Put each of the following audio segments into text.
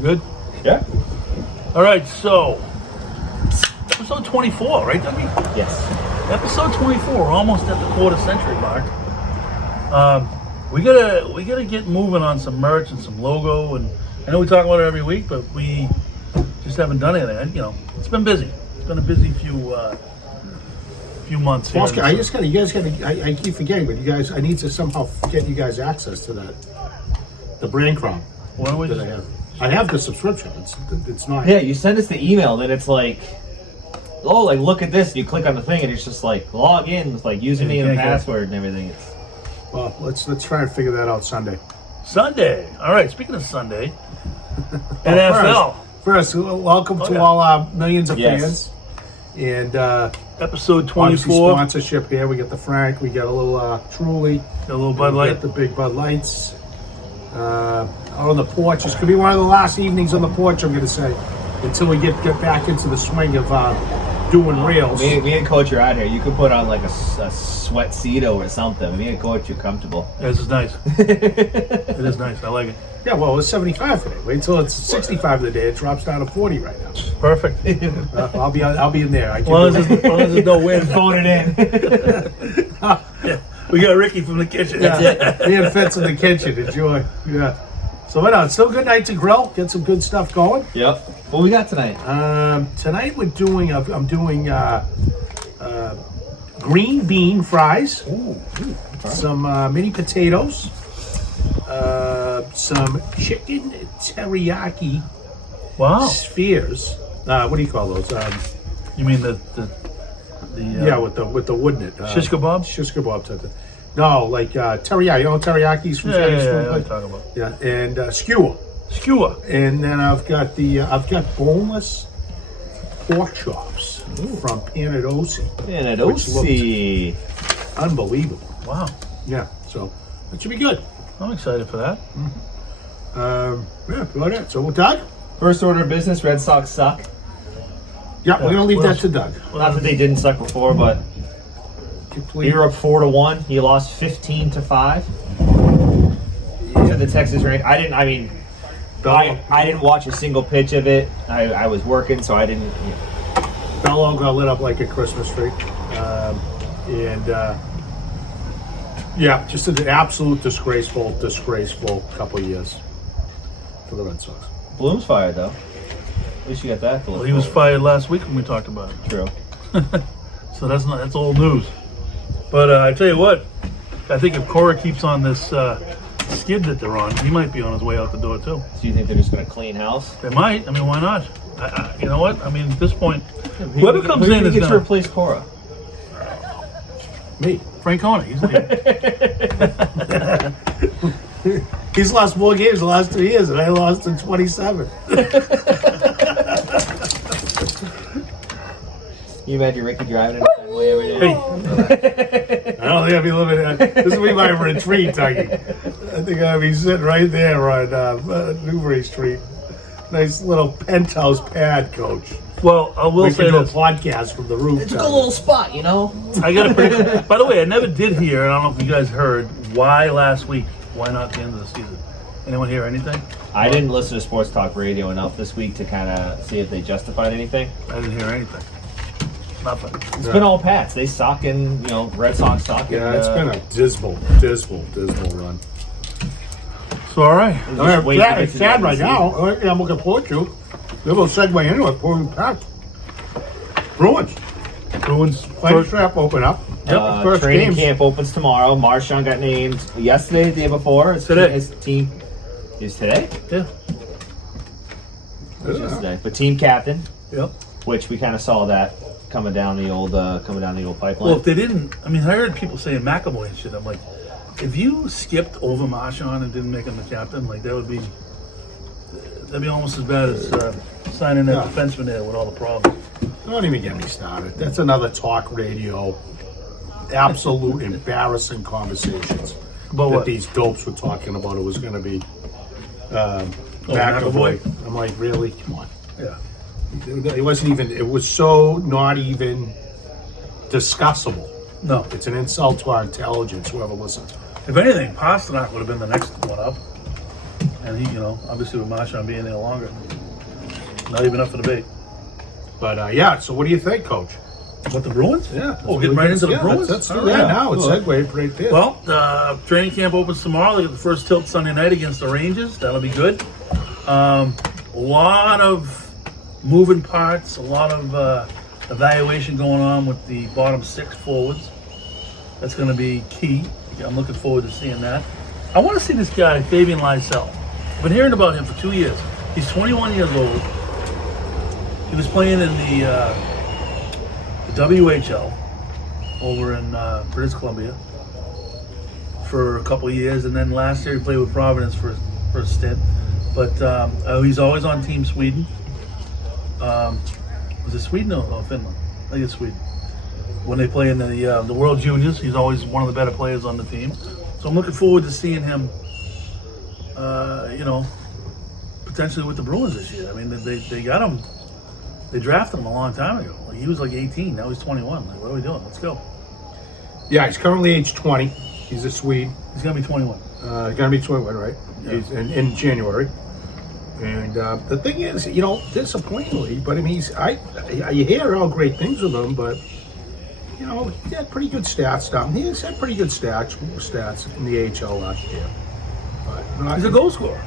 Good? Yeah. All right, so episode 24, right, Dougie? Yes. Episode 24, we're almost at the quarter century mark. We gotta get moving on some merch and some logo, and I know we talk about it every week, but we just haven't done anything. And, you know, it's been busy. It's been a busy few months here. Oscar, I keep forgetting, but I need to somehow get you guys access to the brand crop. Why don't we that just, I have the subscription. It's not. Yeah, you send us the email, then it's like, oh, like look at this. You click on the thing, and it's just like log in with like username and password and everything. Well, let's try and figure that out Sunday. Sunday. All right. Speaking of Sunday, NFL. First, welcome to all our millions of fans. And episode 24. Obviously sponsorship here. We got the Frank. We got a little Truly. Got a little Bud Light. We got the big Bud Lights. Out on the porch. This could be one of the last evenings on the porch, I'm going to say, until we get back into the swing of doing reels. Me and Coach are out here. You could put on like a sweat Cedo or something. Me and Coach, you're comfortable. Yeah, this is nice. It is nice. I like it. Yeah, well, it's 75 today. Wait until it's 65 today. It drops down to 40 right now. Perfect. I'll be in there. As long as there's no wind. Phone it in. Yeah. We got Ricky from the kitchen. Yeah, me and Fitz in the kitchen. Enjoy. Yeah. So, it's still a good night to grill. Get some good stuff going. Yep. What we got tonight? Tonight I'm doing green bean fries. Ooh. Some mini potatoes. Some chicken teriyaki spheres. What do you call those? You mean the with the wood in it. Shish kebab? Shish kebab type thing. No, like teriyaki. You know teriyakis from Chinese food? Yeah, I'm talking about. Yeah, and skewer. Skewer. And then I've got boneless pork chops from Panadosi. Panadosi. Unbelievable. Wow. Yeah, so that should be good. I'm excited for that. Yeah, about it. So, Doug? First order of business, Red Sox suck. Yeah, we're going to leave that to Doug. Not that they didn't suck before, but we were up 4-1. He lost 15-5 to the Texas Rangers. I didn't watch a single pitch of it. I was working, so I didn't. Bello got lit up like a Christmas tree. Yeah, just an absolute disgraceful couple of years for the Red Sox. Bloom's fired, though. At least you got that. Well, he was fired last week when we talked about it. True. So that's old news. But I tell you what, I think if Cora keeps on this skid that they're on, he might be on his way out the door too. So you think they're just going to clean house? They might. I mean, why not? You know what? I mean, at this point, whoever comes in is going going to replace Cora. Me. Francona. He's lost more games the last 2 years, and I lost in 27. You imagine Ricky driving in the same way every day? I don't think I'll be living. This will be my retreat, Dougie. I think I'll be sitting right there on Newbury Street. Nice little penthouse pad, Coach. Well, I will say do a this. podcast from the roof. It's a good little spot, you know? I got a pretty. By the way, I never did hear, and I don't know if you guys heard, why last week? Why not the end of the season? Anyone hear anything? I didn't listen to Sports Talk Radio enough this week to kind of see if they justified anything. I didn't hear anything. Nothing. It's been all Pats. They suck, and Red Sox suck. Yeah, it's been a dismal run. So all right. It's sad right now. I'm looking forward to. We'll segue into it. Poor Pat. Bruins. Fight trap open up. Yep. First training games. camp opens tomorrow. Marchand got named yesterday, the day before. His team is today. Yeah. It was yesterday, but team captain. Yep. Which we kind of saw that coming down the old pipeline. Well, if they didn't, I mean, I heard people saying McAvoy and shit. I'm like, if you skipped over Marchand and didn't make him the captain, like that'd be almost as bad as signing that defenseman there with all the problems. Don't even get me started. That's another talk radio. Absolute embarrassing conversations About these dopes were talking about. It was going to be McAvoy. I'm like, really? Come on. Yeah. It wasn't even. It was so not even discussable. No. It's an insult to our intelligence. Whoever listens. If anything, Pasternak would have been the next one up. And he, obviously with Marchand being there longer, not even up for debate. But yeah, so what do you think, Coach? What, the Bruins? Yeah. Oh, getting right into the Bruins? Let's do All that right. now. It's Well, segue right there. Well, training camp opens tomorrow. They get the first tilt Sunday night against the Rangers. That'll be good. A lot of moving parts, a lot of evaluation going on with the bottom 6 forwards. That's going to be key. I'm looking forward to seeing that. I want to see this guy, Fabian Lysell. I've been hearing about him for 2 years. He's 21 years old. He was playing in the WHL over in British Columbia for a couple of years, and then last year he played with Providence for a stint. But he's always on Team Sweden. Was it Sweden or Finland? I think it's Sweden. When they play in the World Juniors, he's always one of the better players on the team. So I'm looking forward to seeing him, potentially with the Bruins this year. I mean, they got him. They drafted him a long time ago. Like, he was like 18. Now he's 21. Like, what are we doing? Let's go. Yeah, he's currently age 20. He's a Swede. He's gonna be 21. He's gonna be 21, right? Yeah. He's in January. And the thing is, disappointingly, but I mean, you hear all great things with him, but he had pretty good stats down. He's had pretty good stats in the AHL last year. But He's a goal scorer.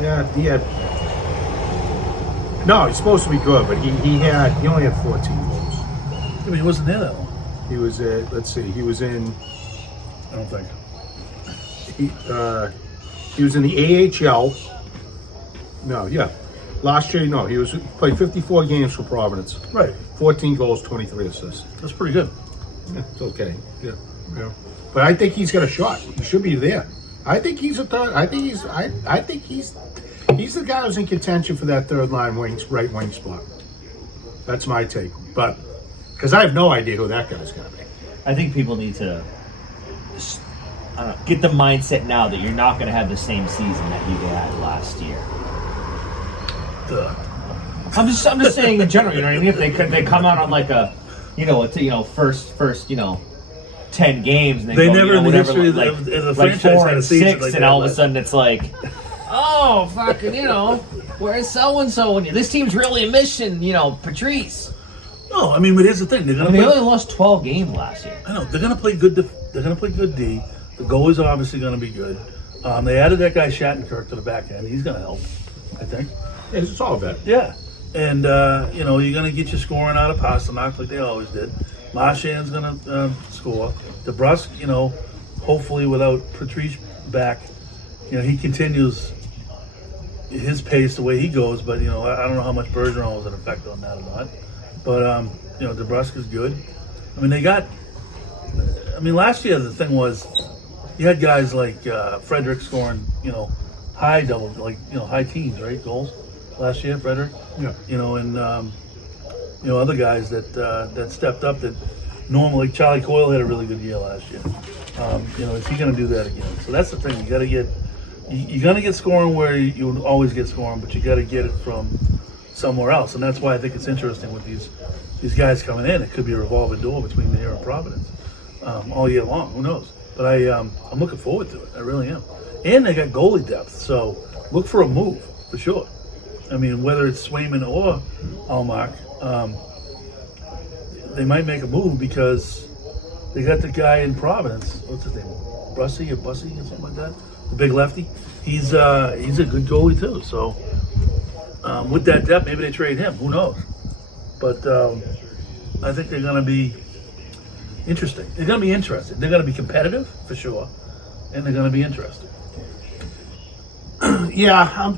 Yeah, he had. No, he's supposed to be good, but he only had 14 goals. I mean, he wasn't there that long. He was let's see, he was in. I don't think. He was in the AHL. No, yeah. Last year, no, he played 54 games for Providence. Right. 14 goals, 23 assists. That's pretty good. Yeah, it's okay. Yeah. But I think he's got a shot. He should be there. I think he's a third. I think he's the guy who's in contention for that third line right wing spot. That's my take. But because I have no idea who that guy's going to be. I think people need to get the mindset now that you're not going to have the same season that you had last year. Duh. I'm just saying in general. You know what I mean? If they come out on like a, first 10 games, and They go, never in the whatever, history like, of the like franchise 4 had a and season 6, like and that all of a last- sudden it's like, oh fucking, where's so and so? This team's really missing, Patrice. No, I mean, but here's the thing: they're gonna. They play, only lost 12 games last year. I know they're gonna play good. They're gonna play good D. The goalies are obviously gonna be good. They added that guy Shattenkirk to the back end. He's gonna help, I think. Yeah, it's all of it. Yeah, and you're gonna get your scoring out of Pasternak like they always did. Marchand's gonna score. DeBrusque, hopefully without Patrice back, he continues his pace the way he goes. But I don't know how much Bergeron was an effect on that or not. But DeBrusque is good. I mean, last year the thing was, you had guys like Frederick scoring, high double, high teens, right, goals last year. Frederick, Yeah. and other guys that stepped up that normally Charlie Coyle had a really good year last year. Is he going to do that again? So that's the thing. You got to get. You're going to get scoring where you would always get scoring, but you got to get it from somewhere else, and that's why I think it's interesting with these guys coming in. It could be a revolving door between there and Providence all year long. Who knows? But I'm looking forward to it. I really am. And they got goalie depth, so look for a move for sure. I mean, whether it's Swayman or Allmark, they might make a move because they got the guy in Providence. What's his name? Bussy or something like that. The big lefty. He's a good goalie too. So with that depth, maybe they trade him. Who knows? But I think they're going to be interesting. They're going to be interesting. They're going to be competitive for sure, and they're going to be interesting. Yeah, I'm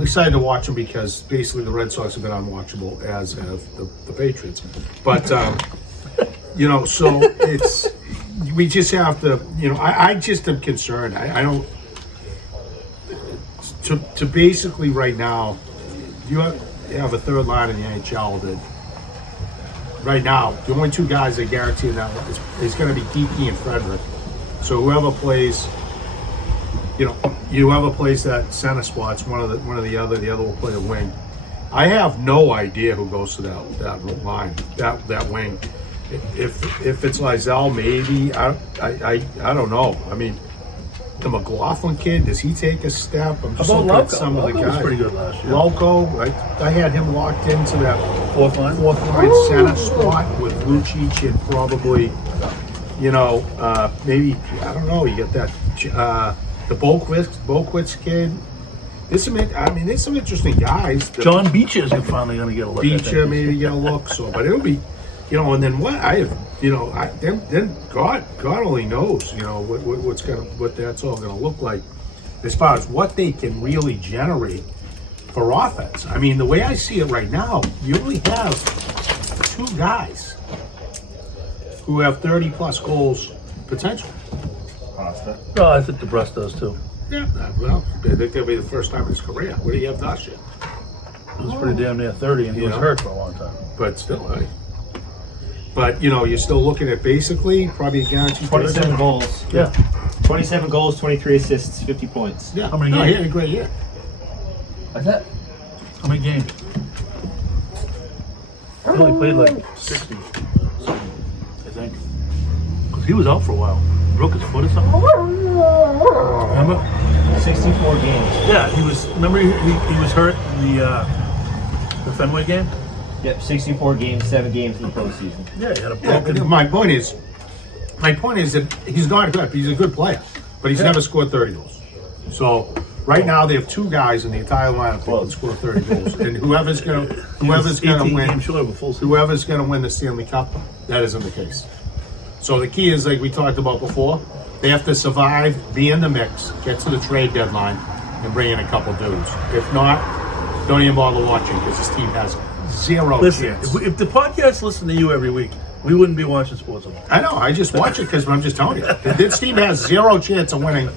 excited to watch them because basically the Red Sox have been unwatchable, as have the Patriots. But so we just have to. I just am concerned. I don't. To basically right now, you have a third line in the NHL that right now the only two guys that guarantee that is going to be DP and Frederick. So whoever plays. Whoever plays that center spot's one of the other will play the wing. I have no idea who goes to that line, that wing. If it's Lysell, maybe I don't know. I mean, The McLaughlin kid, does he take a step? I'm How just about looking at Loco? some of the Loco was guys. pretty good last year. Loco, I had him locked into that Fourth line. fourth line center spot with Lucic and probably, maybe, I don't know, you get that, the Boquist kid. There's some interesting guys. John Beecher is finally going to get a look. I think. Beecher maybe get a look, but it'll be, and then what then God only knows, what that's all gonna look like as far as what they can really generate for offense. I mean, the way I see it right now, you only have two guys who have 30 plus goals potential. Pasta. No, I think DeBrus does too. Yeah, well, I think that'll be the first time in his career. What do you have last year? He was pretty damn near 30, and he was hurt for a long time. But still, But you're still looking at basically probably a guaranteed 27 goals. Yeah. 27 goals, 23 assists, 50 points. Yeah, How many no, games? he had a great year. That's it. How many games? He only played like 60, something, I think. Because he was out for a while. Broke his foot or something. Remember? 64 games. Yeah, he was. Remember, he was hurt in the Fenway game. Yep, 64 games, 7 games in the postseason. Yeah, he had a Yeah, broken. my point is that he's not good. He's a good player, but he's never scored 30 goals. So right now they have two guys in the entire lineup that can score 30 goals, and whoever's gonna 18 win, games short of a full season. whoever's gonna win the Stanley Cup, that isn't the case. So the key is, like we talked about before, they have to survive, be in the mix, get to the trade deadline, and bring in a couple dudes. If not, don't even bother watching because this team has zero Listen, chance. if the podcast listened to you every week, we wouldn't be watching sports. I know. I just watch it because I'm just telling you. This team has zero chance of winning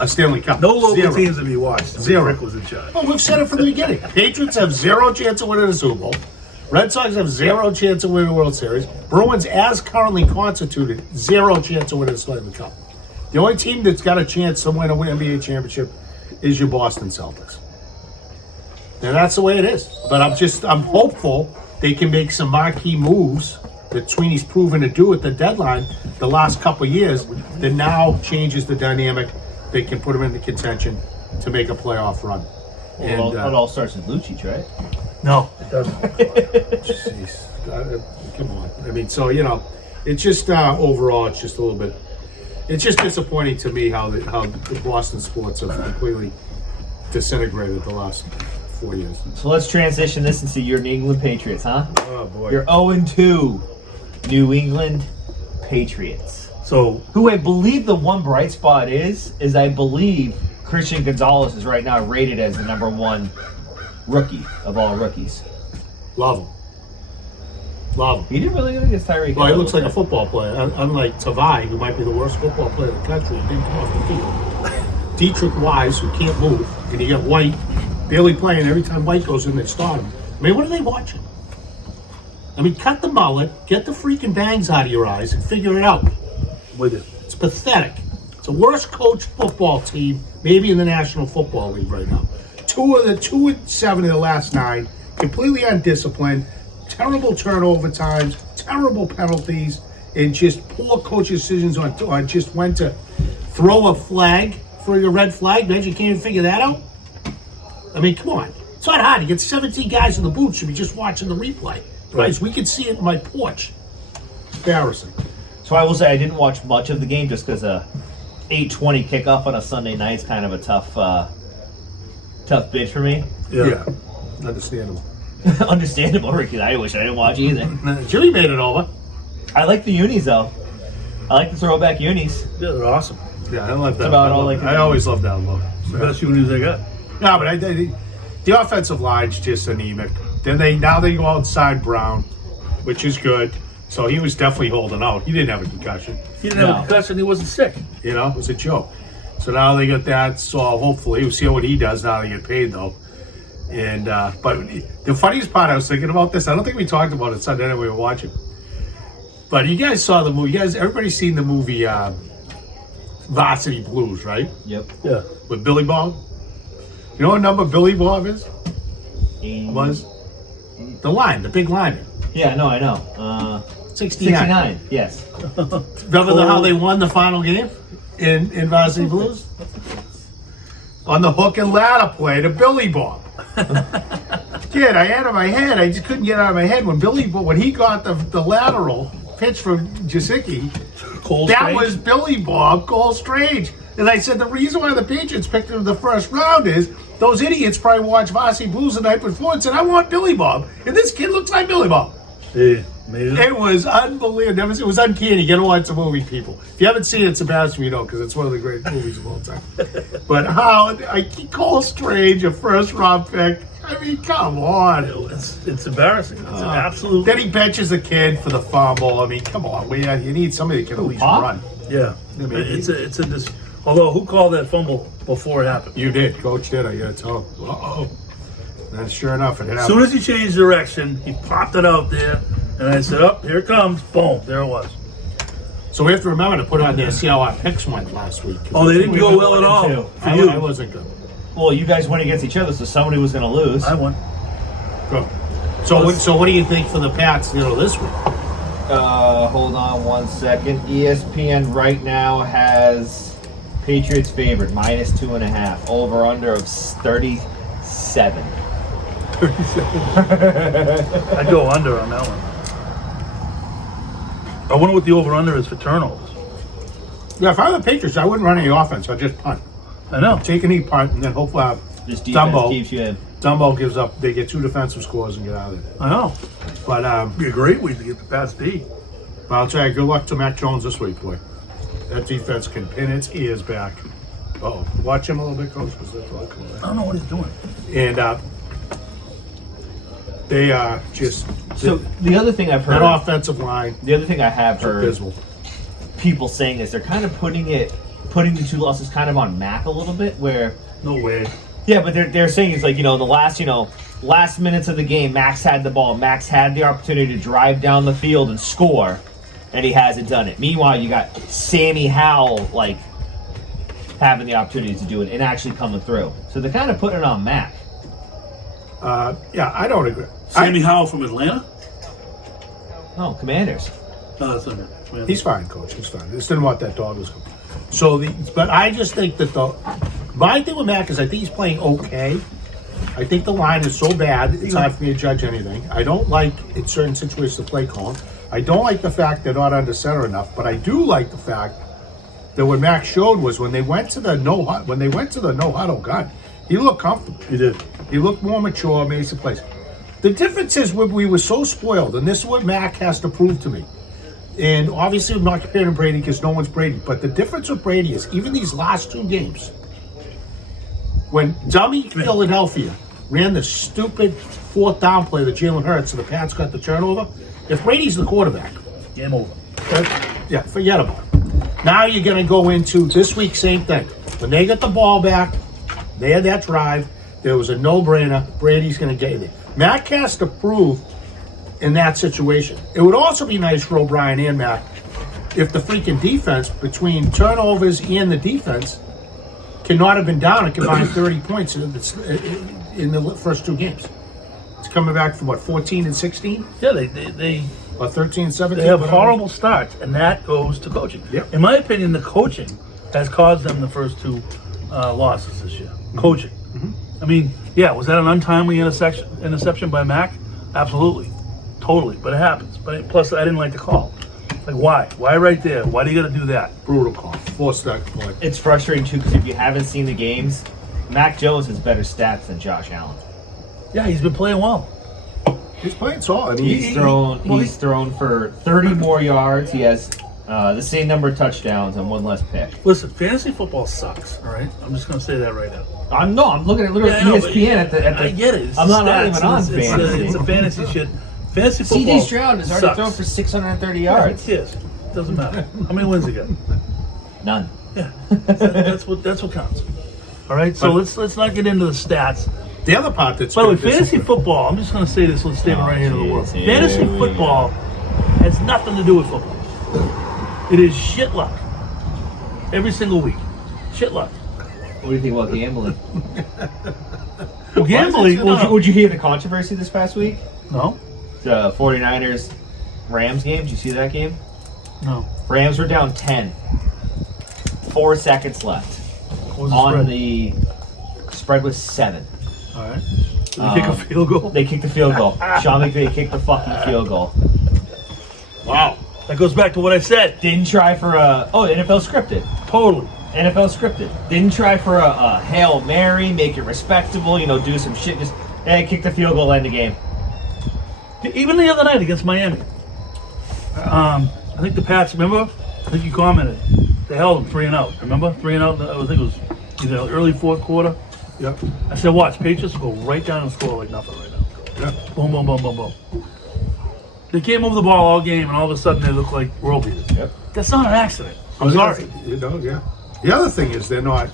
a Stanley Cup. No local Zero. teams to be watched. Zero. Rick was in charge. Well, we've said it from the beginning. Patriots have zero chance of winning a Super Bowl. Red Sox have zero chance of winning a World Series. Bruins, as currently constituted, zero chance of winning a Stanley Cup. The only team that's got a chance to win an NBA championship is your Boston Celtics. And that's the way it is. But I'm hopeful they can make some marquee moves that Sweeney's proven to do at the deadline the last couple of years that now changes the dynamic. They can put them into contention to make a playoff run. Well, it all starts with Lucic, right? No, it doesn't. Jeez. Come on. I mean, so, it's just overall, it's just a little bit, it's just disappointing to me how the Boston sports have completely disintegrated the last 4 years. So let's transition this into your New England Patriots, huh? Oh, boy. Your 0-2 New England Patriots. So Who I believe the one bright spot is I believe Christian Gonzalez is right now rated as the #1 rookie of all rookies. Love him. Love him. He did really good against Tyreek. Well, he looks like a football player, unlike Tavai, who might be the worst football player in the country. He didn't come off the field. Dietrich Wise, who can't move, and you got White barely playing. Every time White goes in, they start him. I mean, what are they watching? I mean, cut the mullet, get the freaking bangs out of your eyes, and figure it out. with it. It's pathetic. It's the worst coached football team, maybe in the National Football League right now. 2-7 of the last 9, completely undisciplined, terrible turnover times, terrible penalties, and just poor coach decisions on just when to throw a flag for your red flag. Man, you can't even figure that out. I mean, come on. It's not hard. You get 17 guys in the booth. Should be just watching the replay. Guys, we can see it in my porch. Embarrassing. So I will say I didn't watch much of the game just because a 8:20 kickoff on a Sunday night is kind of a tough bid for me. Yeah. Understandable. Understandable, Ricky. I wish I didn't watch either. Jimmy made it over. I like the unis though. I like the throwback unis. Yeah, they're awesome. Yeah, I love that. about all I can I do. always love that look. It's the best unis they got. No, but the offensive line's just anemic. Now they go outside Brown, which is good. So he was definitely holding out. He didn't have a concussion. He didn't have No. a concussion. He wasn't sick. You know, it was a joke. So now they got that. So hopefully we'll see what he does now they get paid though. And but the funniest part, I was thinking about this. I don't think we talked about it Sunday night we were watching. But you guys saw the movie. Everybody's seen the movie Varsity Blues, right? Yep. Yeah. With Billy Bob. You know what number Billy Bob is? Was the big lineman. Yeah, no, I know. 69. 69. Yes. Remember how they won the final game? in Varsity Blues? On the hook and ladder play to Billy Bob. Kid, I had it in my head. I just couldn't get it out of my head when he got the lateral pitch from Jasicki. That was Billy Bob Cole Strange. And I said the reason why the Patriots picked him in the first round is those idiots probably watched Varsity Blues the night before and said, I want Billy Bob. And this kid looks like Billy Bob. Yeah, maybe. It was unbelievable. It was uncanny. You gotta watch the movie, people. If you haven't seen it, it's embarrassing you know, because it's one of the great movies of all time. But Cole Strange, a first round pick. I mean, come on. It's embarrassing. It's an absolute. Then he benches a kid for the fumble. I mean, come on. You need somebody that can at least run. Yeah. I mean, although, who called that fumble before it happened? You did. Coach did. I gotta tell him. Uh-oh. And sure enough, it happened. As soon as he changed direction, he popped it out there, and I said, oh, here it comes. Boom. There it was. So we have to remember to put on there, see how our picks went last week. Oh, they didn't go well at all. I wasn't good. Well, you guys went against each other, so somebody was going to lose. I won. Go. So what do you think for the Pats, this week? Hold on 1 second. ESPN right now has Patriots favored, -2.5. Over under of 37. 37. I'd go under on that one. I wonder what the over-under is for turnovers. Yeah, if I were the Patriots, I wouldn't run any offense. I'd just punt. I know. Take a neat punt, and then hopefully Just defense keeps you in. Dumbo gives up. They get 2 defensive scores and get out of there. I know. But it'd be a great week to get the past D. I'll tell you, good luck to Mac Jones this week, boy. That defense can pin its ears back. Uh-oh. Watch him a little bit, Coach, because that's all cool. I don't know what he's doing. And they just... So the other thing I've heard... That offensive line... The other thing I have heard... Abysmal. People saying is they're kind of putting the 2 losses kind of on Mac a little bit, where... No way. Yeah, but they're saying it's like, the last minutes of the game, Max had the ball. Max had the opportunity to drive down the field and score, and he hasn't done it. Meanwhile, you got Sammy Howell, having the opportunity to do it and actually coming through. So they're kind of putting it on Mac. Yeah, I don't agree. Sammy Howell from Atlanta? No, Commanders. No, that's not good. He's fine, Coach. He's fine. I just didn't want that dog was coming. But I just think that my thing with Mac is I think he's playing okay. I think the line is so bad, it's hard for me to judge anything. I don't like, in certain situations, the play calling. I don't like the fact they're not under center enough, but I do like the fact that what Mac showed was when they went to the no huddle gun, he looked comfortable. He did. He looked more mature, made some plays. The difference is we were so spoiled, and this is what Mac has to prove to me. And obviously, I'm not comparing Brady because no one's Brady. But the difference with Brady is even these last 2 games, when dummy Philadelphia ran the stupid 4th down play that Jalen Hurts and the Pats got the turnover, if Brady's the quarterback, game over. Forget about it. Now you're going to go into this week, same thing. When they get the ball back, they had that drive. There was a no-brainer. Brady's going to get there. Mac has to prove in that situation. It would also be nice for O'Brien and Mac if the freaking defense, between turnovers and the defense, cannot have been down and combined 30 points in the first 2 games. It's coming back from, 14 and 16? Yeah, they Or 13 and 17? They have horrible starts, and that goes to coaching. Yep. In my opinion, the coaching has caused them the first 2 losses this year. Mm-hmm. Coaching. Mm-hmm. I mean, was that an untimely interception by Mac? Absolutely. Totally. But it happens. Plus, I didn't like the call. Why? Why right there? Why do you got to do that? Brutal call. Force that play. It's frustrating, too, because if you haven't seen the games, Mac Jones has better stats than Josh Allen. Yeah, he's been playing well. He's playing solid. He's thrown for 30 more yards. He has the same number of touchdowns and 1 less pick. Listen, fantasy football sucks. All right, I'm just going to say that right now. I'm looking at literally ESPN at the. I get it. I'm not even on fantasy. It's a fantasy shit. Fantasy football. C.J. Stroud has already sucks. thrown for 630 yards. Yes, doesn't matter. How many wins he got? None. Yeah, that's what counts. All right, so let's not get into the stats. The other part that's... By the way, fantasy football, I'm just going to say this little statement right here to the world. Fantasy football has nothing to do with football. It is shit luck. Every single week. Shit luck. What do you think about gambling? Well, gambling... Would you hear the controversy this past week? No. The 49ers Rams game. Did you see that game? No. Rams were down 10. 4 seconds left. What was the On spread? the spread was 7. All right. Did they kick a field goal? They kicked the field goal. Sean McVay kicked the fucking field goal. Wow. That goes back to what I said. Didn't try for a NFL scripted. Totally. NFL scripted. Didn't try for a Hail Mary, make it respectable, do some shit. Just kick the field goal, end the game. Even the other night against Miami. I think the Pats, remember? I think you commented. They held them 3-0. Remember? 3-0. I think it was either early fourth quarter. Yep. I said, watch, Patriots will go right down and score like nothing right now. Yep. Boom, boom, boom, boom, boom. They can't move the ball all game, and all of a sudden they look like world beaters. Yep. That's not an accident. I'm sorry. Yeah. The other thing is they're not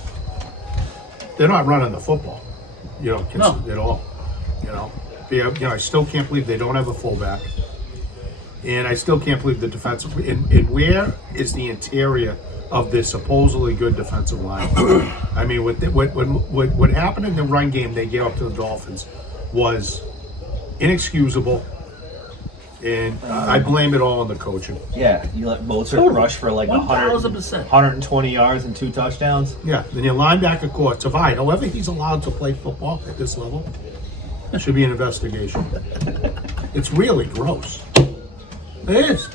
running the football. No. At all. I still can't believe they don't have a fullback. And I still can't believe the defensive. And where is the interior of this supposedly good defensive line? I mean, what happened in the run game they gave up to the Dolphins was inexcusable. And I blame it all on the coaching. Yeah, you let Mozart Totally. rush for like 1000%. 120 yards and 2 touchdowns. Yeah, then your linebacker court, Tavai, however he's allowed to play football at this level, there should be an investigation. It's really gross. It is.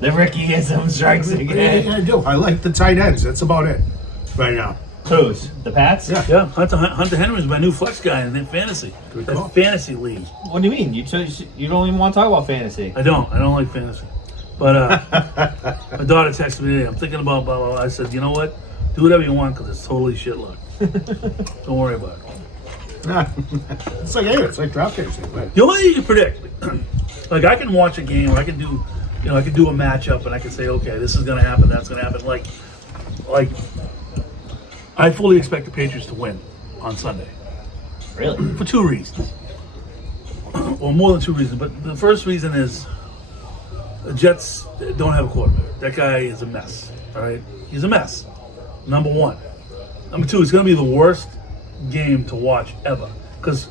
The Rickyism strikes again. Yeah, I do. I like the tight ends. That's about it right now. Who's? The Pats? Yeah. Yeah, Hunter Henry's my new flex guy in fantasy. Good That's call. fantasy league. What do you mean? You don't even want to talk about fantasy. I don't like fantasy. But my daughter texted me today. I'm thinking about blah, blah, blah. I said, you know what? Do whatever you want because it's totally shit luck. Don't worry about it. It's like draft days. The only thing you can predict, like I can watch a game, or I can do a matchup, and I can say, okay, this is going to happen, that's going to happen. Like, I fully expect the Patriots to win on Sunday Really? for 2 reasons. Well, more than 2 reasons, but the first reason is the Jets don't have a quarterback. That guy is a mess. All right, he's a mess. Number 1. Number 2, it's going to be the worst game to watch ever because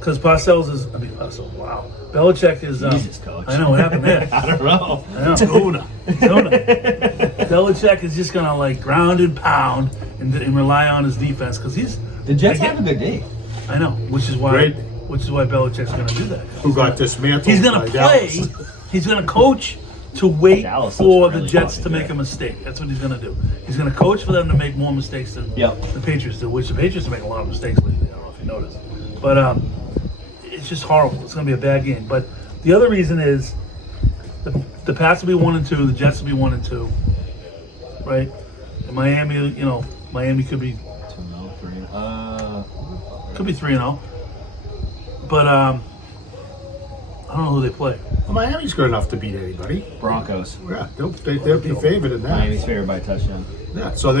Parcells is. Wow, Belichick is. Jesus, coach. I know what happened there. I don't know. I know. Tuna. Belichick is just gonna like ground and pound and rely on his defense because he's. The Jets have a good day. I know, which is why Right. Belichick's gonna do that. Who got dismantled? He's gonna by play. Dallas. He's gonna coach to wait Dallas for looks the really Jets fucking to make good. a mistake. That's what he's gonna do. He's gonna coach for them to make more mistakes than Yep. the Patriots do. Which the Patriots are making a lot of mistakes lately. I don't know if you noticed, but it's just horrible. It's gonna be a bad game. But the other reason is the Pats will be 1-2. The Jets will be 1-2. Right? And Miami could be 2-0, 3. could be 3-0. But I don't know who they play. Well, Miami's good enough to beat anybody. Broncos. Yeah, they'll be favored in that. Miami's favored by a touchdown. Yeah, so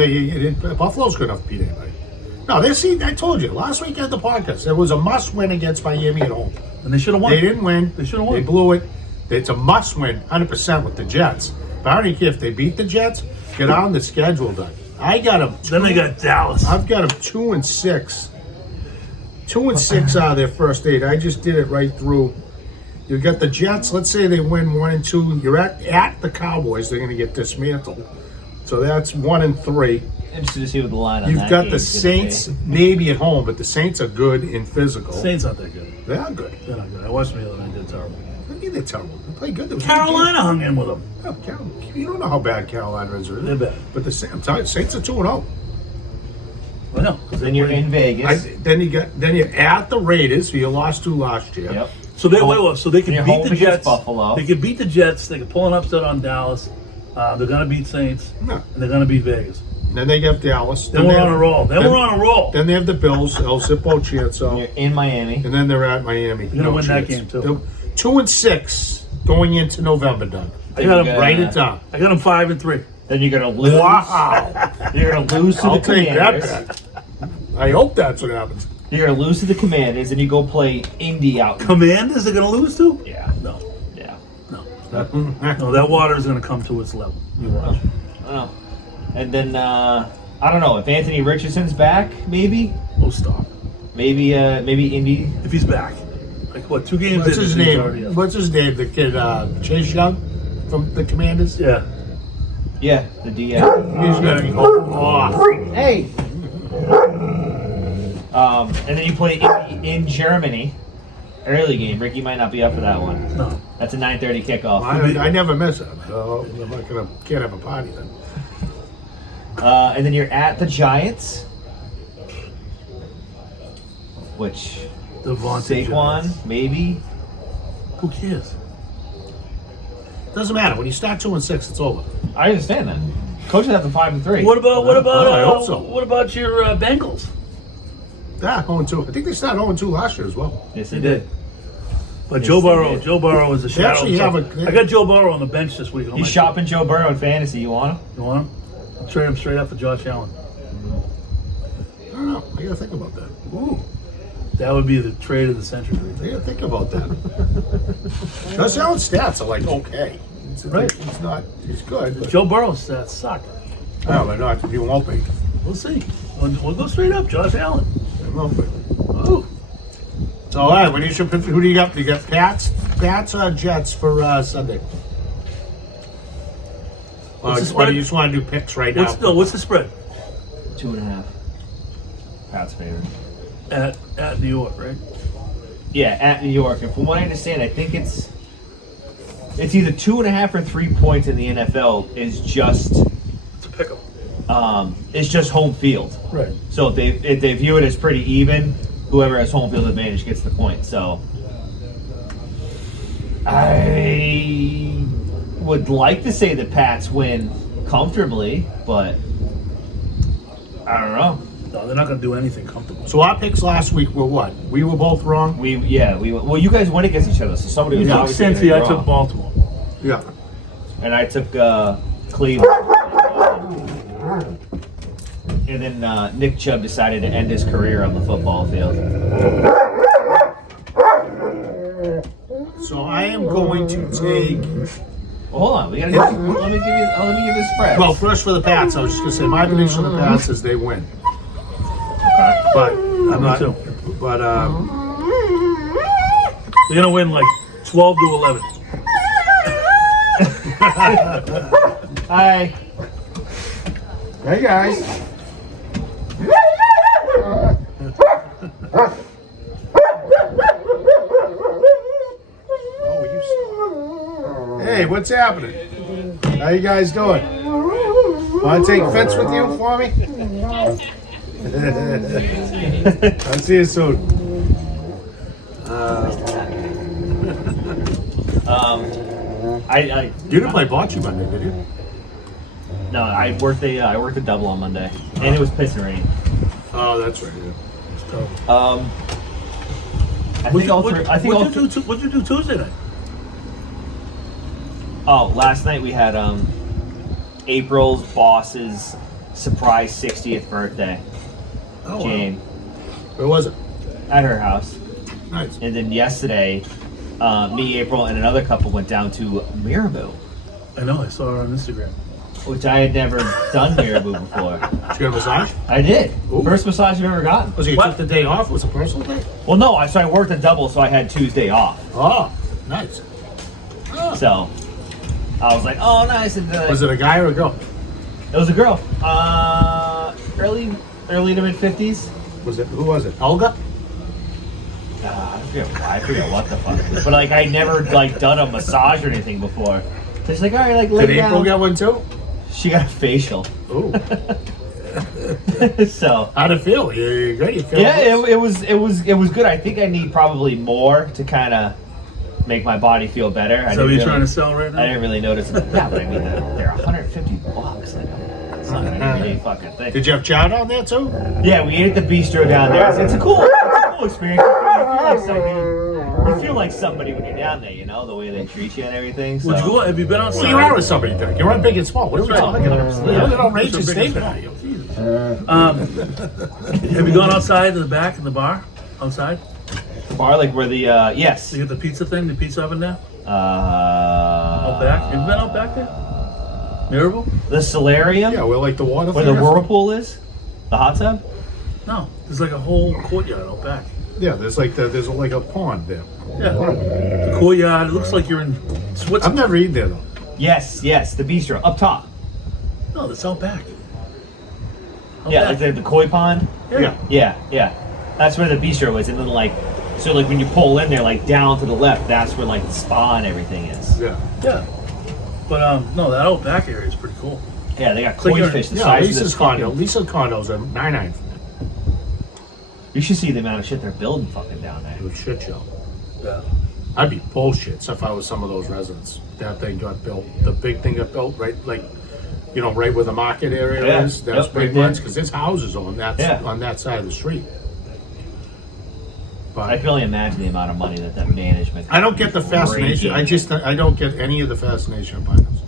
Buffalo's good enough to beat anybody. No, I told you last week at the podcast, it was a must-win against Miami at home. And they should have won. They didn't win. They should have won. They blew it. It's a must-win, 100% with the Jets. But I don't care if they beat the Jets. Get on the schedule, done. I got them. Then they got Dallas. I've got them 2-6. 2-6 out of their first 8. I just did it right through. You got the Jets. Let's say they win 1-2. You're at the Cowboys. They're going to get dismantled. So that's 1-3. Interested to see what the line on You've that got game the is gonna be. Saints maybe at home, but the Saints are good in physical. Saints aren't that good. They are good. They're not good. I watched them the other night. They're terrible. What do you mean they're terrible? They play good. They was Carolina hung in with them. Yeah, you don't know how bad Carolina is, really. They're bad. But the Saints, I'm telling you, Saints are 2-0. I know. Then you're in Vegas. Then you're at the Raiders, who you lost to last year. Yep. So they can You're beat home the against Jets. Buffalo. They can beat the Jets. They can pull an upset on Dallas. They're gonna beat Saints. Yeah. And they're gonna beat Vegas. Then they get Dallas. Then we're on a roll. Then we're on a roll. Then they have the Bills, El Zippo You're Chieto. in Miami. And then they're at Miami. You're gonna win that chance. game, too. 2-6 going into November, done. I got them Yeah. Write it down. I got them 5-3. Then you're gonna lose. Wow. You're gonna lose to I'll the take Commanders. that bet. I hope that's what happens. You're gonna lose to the Commanders, and you go play Indy out. Commanders are gonna lose too? Yeah. No. Yeah. No, that water is gonna come to its level. You watch. I don't know. And then I don't know if Anthony Richardson's back. Maybe. Oh, stop. Maybe Indy. If he's back. Like what, 2 games What's in, his he's already name? up. What's his name? The kid, Chase Young from the Commanders? Yeah. Yeah, the DM. He's gonna go off. Hey. And then you play in Germany. Early game. Ricky might not be up for that one. No. That's a 9:30 kickoff. I never miss it. So can't have a party then. And then you're at the Giants, which Devontae Saquon Giants. maybe. Who cares? Doesn't matter. When you start 2-6, it's over. I understand that. Coaches have to 5-3. What about I hope so. what about your Bengals? Yeah, 0-2. I think they started 0-2 last year as well. Yes, they did. But Yes, Joe they Burrow, did. Joe Burrow is a shadow. actually himself. have a- I got Joe Burrow on the bench this week. on He's my shopping Joe Burrow in fantasy. You want him? team. You want him? I'll trade him straight after Josh Allen. I don't know. I gotta think about that. Ooh, That would be the trade of the century. I gotta think about that. Josh Allen's stats are like okay. Right. He's not. He's good. But, Joe Burrow's stats suck. no, they're not. He won't be. We'll see. We'll go straight up, Josh Allen. They won't be. Oh, So, all right. Who do you got? You got Pats or Jets for Sunday? What's the Or spread? do you just want to do picks right now? what's the spread 2.5. Pat's favorite. at New York, right? Yeah, at New York. And from what I understand, I think it's either 2.5 or 3 points in the NFL is just It's a pick 'em. it's just home field. Right. So if they view it as pretty even, whoever has home field advantage gets the point. So I would like to say the Pats win comfortably, but I don't know. No, they're not going to do anything comfortable. So our picks last week were what? We were both wrong. Well, you guys went against each other, so somebody was You took obviously gonna Cincy, be I wrong. took Baltimore. Yeah. And I took Cleveland. And then Nick Chubb decided to end his career on the football field. So I am going to take. Well, hold on, we gotta let me give you the spread. Well, first for the Pats. I was just gonna say my prediction of the Pats is they win. okay. But I'm Me not. too. But They're going to win like 12 to 11. Hi. hey guys. Hey, what's happening? How you guys doing? Want to take Fitz with you for me? I'll see you soon. I You didn't play bocce Monday, did you? no, I worked a double on Monday, and it was pissing rain. Oh, that's right. Yeah. What'd What'd you do Tuesday night? Oh, last night we had April's boss's surprise 60th birthday Oh, game Where was it? at her house. Nice. And then yesterday, me, April, and another couple went down to Mirabeau, I know, I saw her on Instagram. which I had never done Mirabeau before. Did you get a massage? I did. Ooh. First massage I've ever gotten. Was it you What? took the day off? Was it a personal day? Well, no, I worked a double, so I had Tuesday off. Oh, nice. So I was like, oh, nice. And Was it a guy or a girl? it was a girl. Early to mid 50s. Who was it? Olga? I forget what the fuck it is. But like I never like done a massage or anything before. So she's like, all right, like lay Did April down. get one too? She got a facial. Ooh. So How'd it feel? You great? You feel yeah, good? it was good. I think I need probably more to kind of make my body feel better. So you're trying to sell right I now? didn't really notice. Yeah, but I mean, they're $150. Like, it's not an everyday fucking thing. Did you have chow down there too? Yeah, we ate at the bistro down there. It's a cool experience. You feel like somebody when you're down there, you know, the way they treat you and everything. So. Would you go? Have you been outside? Well, you are with somebody, Derek. You're on big and small. What are we That's talking right. about? That's an outrageous That's a big statement. Have you gone outside to the back in the bar? Outside? Bar like where the yes. You get the pizza thing, the pizza oven there? Out Out back? Have you been out back there? Miracle? The solarium, Yeah, we're like the water. where the thing. whirlpool is, the hot tub. No. There's like a whole courtyard out back. Yeah, there's like a pond there. Yeah. The courtyard. It looks like you're in I've Switzerland. never eaten there though. Yes, the bistro up top. No, that's out back. Out Yeah, back. like the koi pond. Yeah. Yeah. That's where the bistro is, and then like, so like when you pull in there, like down to the left, that's where like the spa and everything is. Yeah. Yeah. But no, that out back area is pretty cool. Yeah, they got So koi you're- fish the Yeah, size of Lisa's this condo. fucking- Lisa's condos are 9 You should see the amount of shit they're building fucking down there. It was a shit show. Yeah. I'd be bullshit if I was some of those residents. That thing got built. The big thing got built right, like, you know, right where the market area Yeah. is. That's Yep, big right there. ones because there's houses on that Yeah. on that side of the street. I But can only imagine the amount of money that management. I don't get the fascination. I don't get any of the fascination of Pinehills.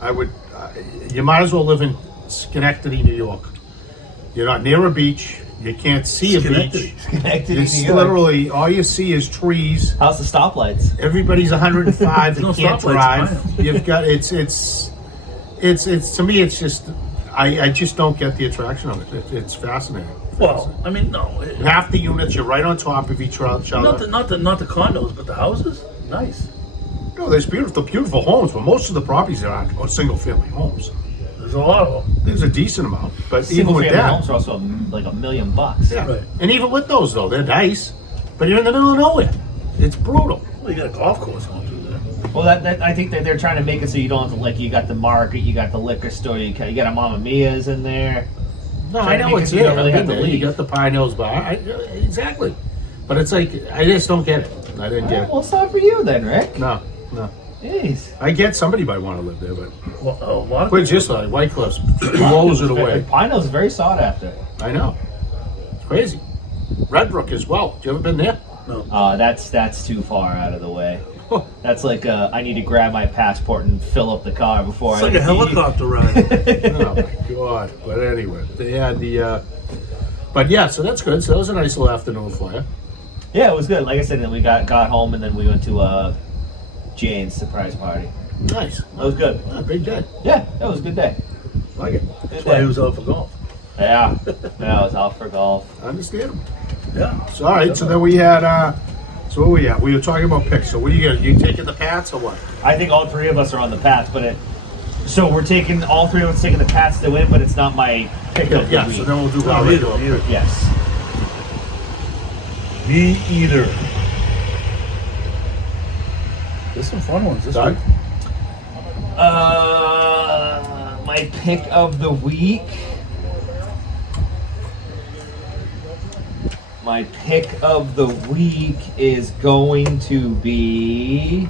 I would. You might as well live in Schenectady, New York. You're not near a beach. You can't see a Schenectady. beach. Connected. It's literally all you see is trees. How's the stoplights? Everybody's 105. You There's no can't stoplights, drive. Pinehills. You've got it's to me. It's just I just don't get the attraction of it. It's fascinating. Well, I mean, no. Half the units you're right on top of each other. Not the condos, but the houses. Nice. No, there's beautiful homes, but most of the properties are single family homes. There's a lot of them. There's a decent amount, but even Single with family that, homes are also like $1 million. yeah. Right. And even with those though, they're nice, but you're in the middle of nowhere. It's brutal. Well, you got a golf course going through there. Well, that I think that they're trying to make it so you don't have to, like, you got the market, you got the liquor store, you got a Mamma Mia's in there. No, Trying I to know make it's it so you there. don't really I've have been to there. You leave. got the Pine Hills Bar. Exactly, but it's like I just don't get it. I didn't get it. Well, it's not for you then, Rick. No. Jeez. I get somebody might want to live there, but Well, a lot of quit people- just like White Cliffs blows it away. Pine Hills is very sought after. I know. It's crazy. Red Brook as well. You ever been there? That's too far out of the way. That's like I need to grab my passport and fill up the car before It's I like a leave. helicopter ride. Oh my god. But anyway, they had the but yeah, so that's good. So that was a nice little afternoon for you. Yeah, it was good. Like I said, then we got home and then we went to Jane's surprise party. Nice. That was good. Big day. Yeah, that was a good day. Like it. Good That's why he day. was out for golf. Yeah, I was out for golf. Understandable. Yeah. So all right, so then we had so what were we at? We were talking about picks. So what are you gonna you taking the Pats or what? I think all three of us are on the Pats, but so we're taking all three of us taking the Pats to win, but it's not my pick of the Yeah, week. so then we'll do No, our either, regular either. pick. Yes. Me either. There's some fun ones this Doug? week. My pick of the week. My pick of the week is going to be.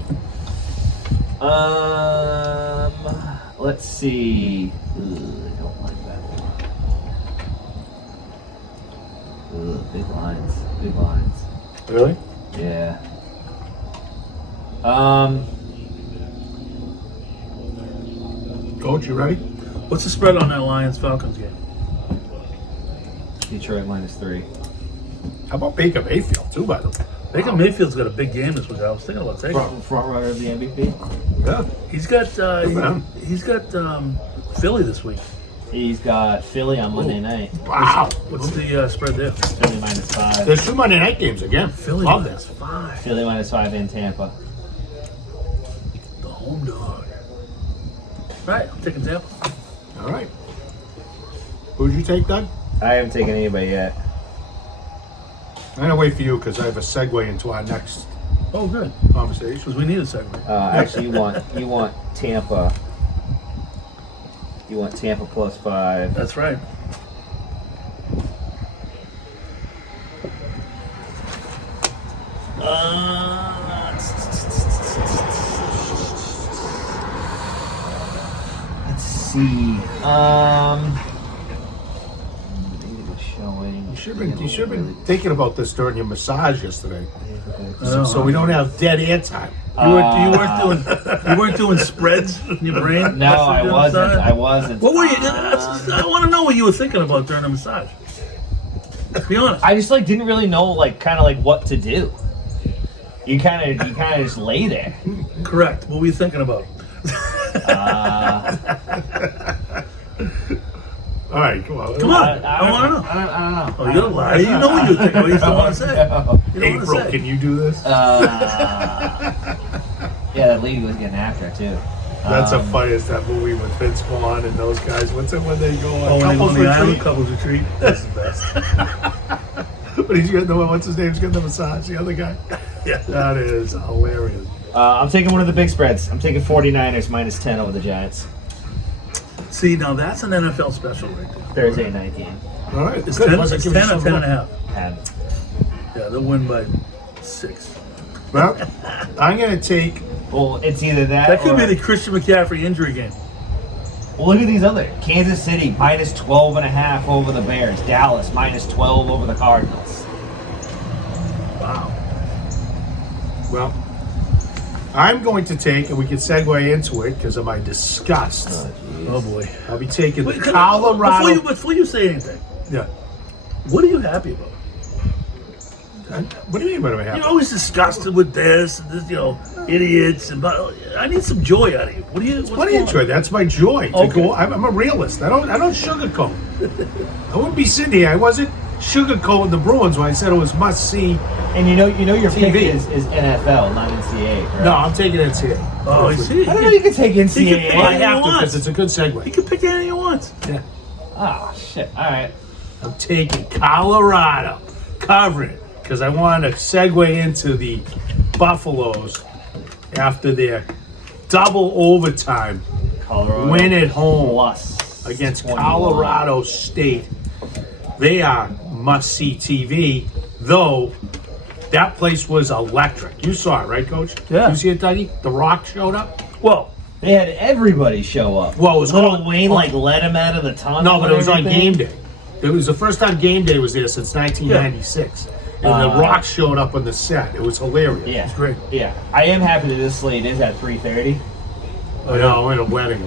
Let's see. Ugh, I don't like that one. Ugh, big lines. Big lines. Really? Yeah. Coach, you ready? What's the spread on that Lions Falcons game? Detroit -3. How about Baker Mayfield too, by the way? Baker Mayfield's got a big game this week. I was thinking about taking him. Front runner of the MVP. Yeah. He's got man. he's got Philly this week. He's got Philly on Monday night. Wow. What's the spread there? Philly -5. There's 2 Monday night games again. Philly Love minus this. 5. Philly -5 in Tampa. The home dog. Right, I'm taking Tampa. All right. Who'd you take, Doug? I haven't taken anybody yet. I'm gonna wait for you because I have a segue into our next Oh, good. conversation. Because we need a segment. Actually, you want Tampa. You want Tampa +5. That's right. Let's see. Showing. You should have been thinking about this during your massage yesterday, Oh, so we don't have dead air time. You weren't doing spreads in your brain. No, I During the wasn't. massage? I wasn't. What were you? I want to know what you were thinking about during the massage. Be honest. I just didn't really know kind of what to do. You kind of just lay there. Correct. What were you thinking about? All right, come on. Come on. I want to know. I don't know. Oh, you're lying. You know what you're thinking. But you don't want to say. No. You don't April, want to can say. you do this? Yeah, that lady was getting after it too. That's the funniest, that movie with Vince Vaughn and those guys. What's it when they go on Oh, when they go on couples the island, retreat? couples retreat. That's the best. But he's getting the, what's his name? He's getting the massage. The other guy. Yeah. That is hilarious. I'm taking one of the big spreads. I'm taking 49ers minus 10 over the Giants. See, now that's an NFL special right there. Thursday night game. All right, It's good. 10, What's that it's give 10 you or some 10 and a room? half. Have Yeah, they'll win by 6. Well, I'm going to take. Well, it's either that. That could or, be the Christian McCaffrey injury game. Well, look at these other. Kansas City minus 12.5 over the Bears. Dallas minus 12 over the Cardinals. Wow. Well, I'm going to take, and we can segue into it because of my disgust. Oh boy. I'll be taking the Wait, Colorado. Before you say anything, Yeah. what are you happy about? What do you mean? What am I happy? You're always disgusted with this, idiots, and but I need some joy out of you. What do you? What's What do you going on? enjoy? That's my joy. To Okay. go, I'm a realist. I don't sugarcoat. I wouldn't be sitting here. I wasn't sugarcoating the Bruins when I said it was must see. And you know your pick TV. is NFL, not NCAA, correct? No, I'm taking NCAA. Oh, you see, I don't know you can take He NCAA. can Well, I pick have to wants. because it's a good he segue. can pick anything he wants. Yeah. Ah, shit. All right. I'm taking Colorado, covering it because I want to segue into the Buffaloes after their double overtime Colorado win at home plus against 21. Colorado State. They are must-see TV, though that place was electric. You saw it, right, Coach? Yeah. You see it, Dougie? The Rock showed up? Well, They had everybody show up. Well, it was Little called- Wayne let him out of the tunnel. No, but it was on and everything. game day. It was the first time game day was there since 1996. And the Rock showed up on the set. It was hilarious. Yeah, it's great. Yeah, I am happy that this slate is at 3:30. I know, in a wedding,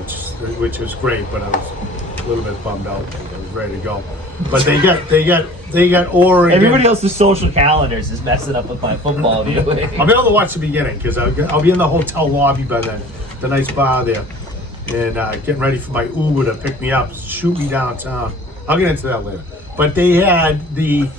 which was great, but I was a little bit bummed out. I was ready to go. But they got Oregon. Everybody else's social calendars is messing up with my football viewing. I'll be able to watch the beginning because I'll be in the hotel lobby by then, the nice bar there, and getting ready for my Uber to pick me up, shoot me downtown. I'll get into that later. But they had the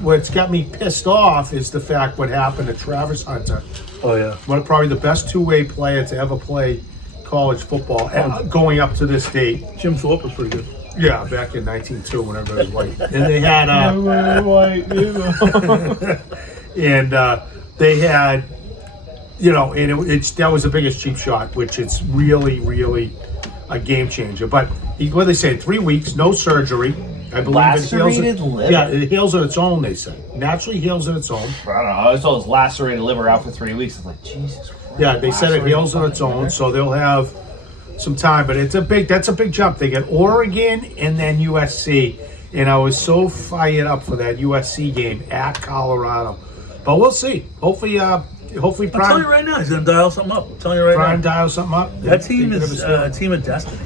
what's got me pissed off is the fact what happened to Travis Hunter, Oh yeah. probably the best two-way player to ever play college football, going up to this date. Jim Thorpe was pretty good. Yeah, back in 1902, whenever it was white, and they had and they had, and that was the biggest cheap shot, which it's really a game changer. But what they say, 3 weeks, no surgery. I believe Lacerated liver? Yeah, it heals on its own. They say naturally heals on its own. I don't know. I saw his lacerated liver out for 3 weeks. I'm like, Jesus Christ. Yeah, they said it Lacerated heals on its own, liver? so they'll have some time. But that's a big jump. They get Oregon and then USC, and I was so fired up for that USC game at Colorado. But we'll see. Hopefully, I'll tell you Prime right now, he's gonna dial something up. I'm telling you right now. dial something up. That team They could is have a a team of destiny.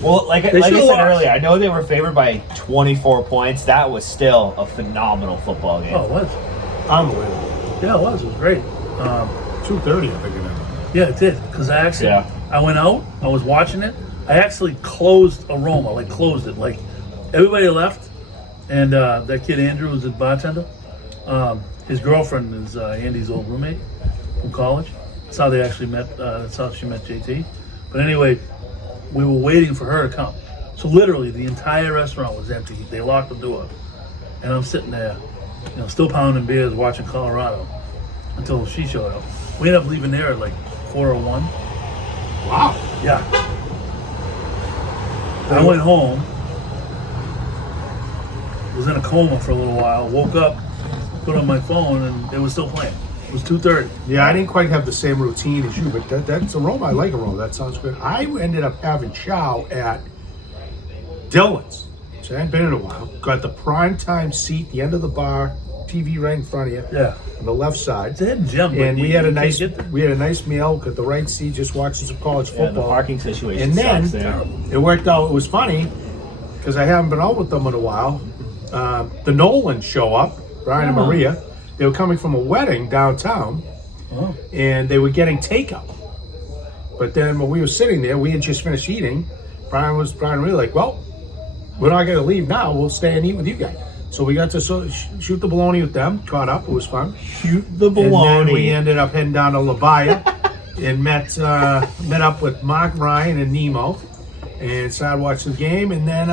Well, like I should've said lost. earlier, I know they were favored by 24 points. That was still a phenomenal football game. Oh, it was. unbelievable. Yeah, it was. It was great. 2:30, I think it is. Yeah, it did. Because Yeah. I went out, I was watching it. I actually closed Aroma, closed it. Like, everybody left, and that kid Andrew was the bartender. His girlfriend is Andy's old roommate from college. That's how they actually met. That's how she met JT. But anyway, we were waiting for her to come. So literally, the entire restaurant was empty. They locked the door, and I'm sitting there, still pounding beers, watching Colorado, until she showed up. We ended up leaving there at 4:01. Wow. Yeah. I went home, was in a coma for a little while, woke up, put on my phone, and it was still playing. It was 2:30. Yeah, I didn't quite have the same routine as you, but that's Aroma. I like Aroma. That sounds good. I ended up having chow at Dylan's. So I hadn't been in a while. Got the primetime seat, the end of the bar, TV right in front of you, Yeah. on the left side. It's a hidden gem. but And we you had a can't nice get there. meal, got the right seat, just watching some college Yeah, the football. parking situation And then sucks there. it worked out. It was funny because I haven't been out with them in a while. The Nolans show up, Brian and Maria. They were coming from a wedding downtown, Oh. and they were getting takeout. But then when we were sitting there, we had just finished eating. Brian and Maria like, well, we're not going to leave now. We'll stay and eat with you guys. So we got to shoot the bologna with them. Caught up. It was fun. Shoot the And then we baloney. ended up heading down to La Baya and met up with Mark, Ryan, and Nemo, and started watching the game, and then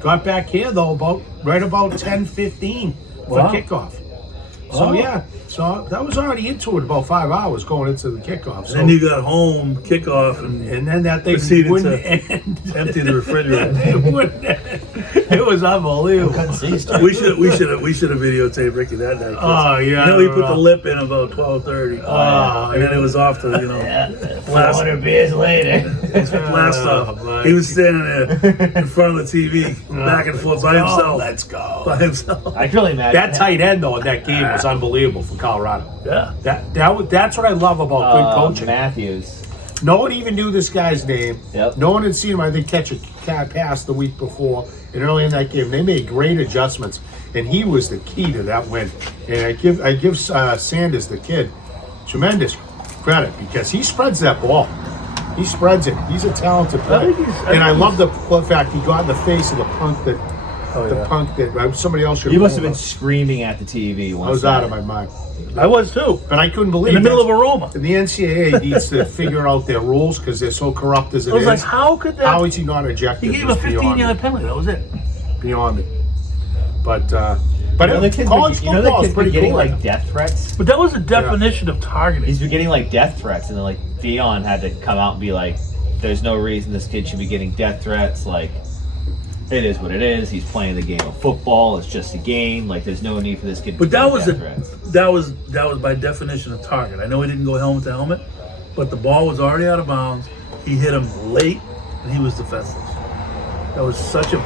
got back here though about 10:15 for Wow. kickoff. So Oh. yeah, so that was already into it about 5 hours going into the kickoff. So, Then you got home, kickoff, and and then that thing proceeded wouldn't to end. empty the refrigerator. It wouldn't end. It was unbelievable. Couldn't see stuff. We should have videotaped Ricky that night. Oh yeah, You know, he put the lip in about 12:30, Oh, and then it was off to blast 400 beers later. blast off. my He was standing there in front of the TV, back and forth by himself. Let's go. By himself. I can really imagine That tight end though in that game was unbelievable for Colorado. Yeah. That's what I love about good coaching. Matthews. No one even knew this guy's name. Yep. No one had seen him, I think, catch a pass the week before. And early in that game, they made great adjustments, and he was the key to that win. And I give Sanders, the kid, tremendous credit because he spreads that ball. He spreads it. He's a talented player. I love the fact he got in the face of the punk that somebody else should. You must have been screaming at the TV once. I was out of my mind. I was too. But I couldn't believe In the middle of that. a Roma. And the NCAA needs to figure out their rules because they're so corrupt as it I was is. like, how could that? How is he not ejected? He gave a Just beyond 15-yard penalty. That was it. beyond me. But college college football is pretty getting cool. like death threats. But that was a definition of targeting. He's been getting like death threats, and then like Dion had to come out and be like, "There's no reason this kid should be getting death threats. Like, it is what it is. He's playing the game of football. It's just a game. Like, there's no need for this kid." To But be that getting was death threats. that was by definition a target. I know he didn't go helmet to helmet, but the ball was already out of bounds. He hit him late, and he was defenseless. That was such a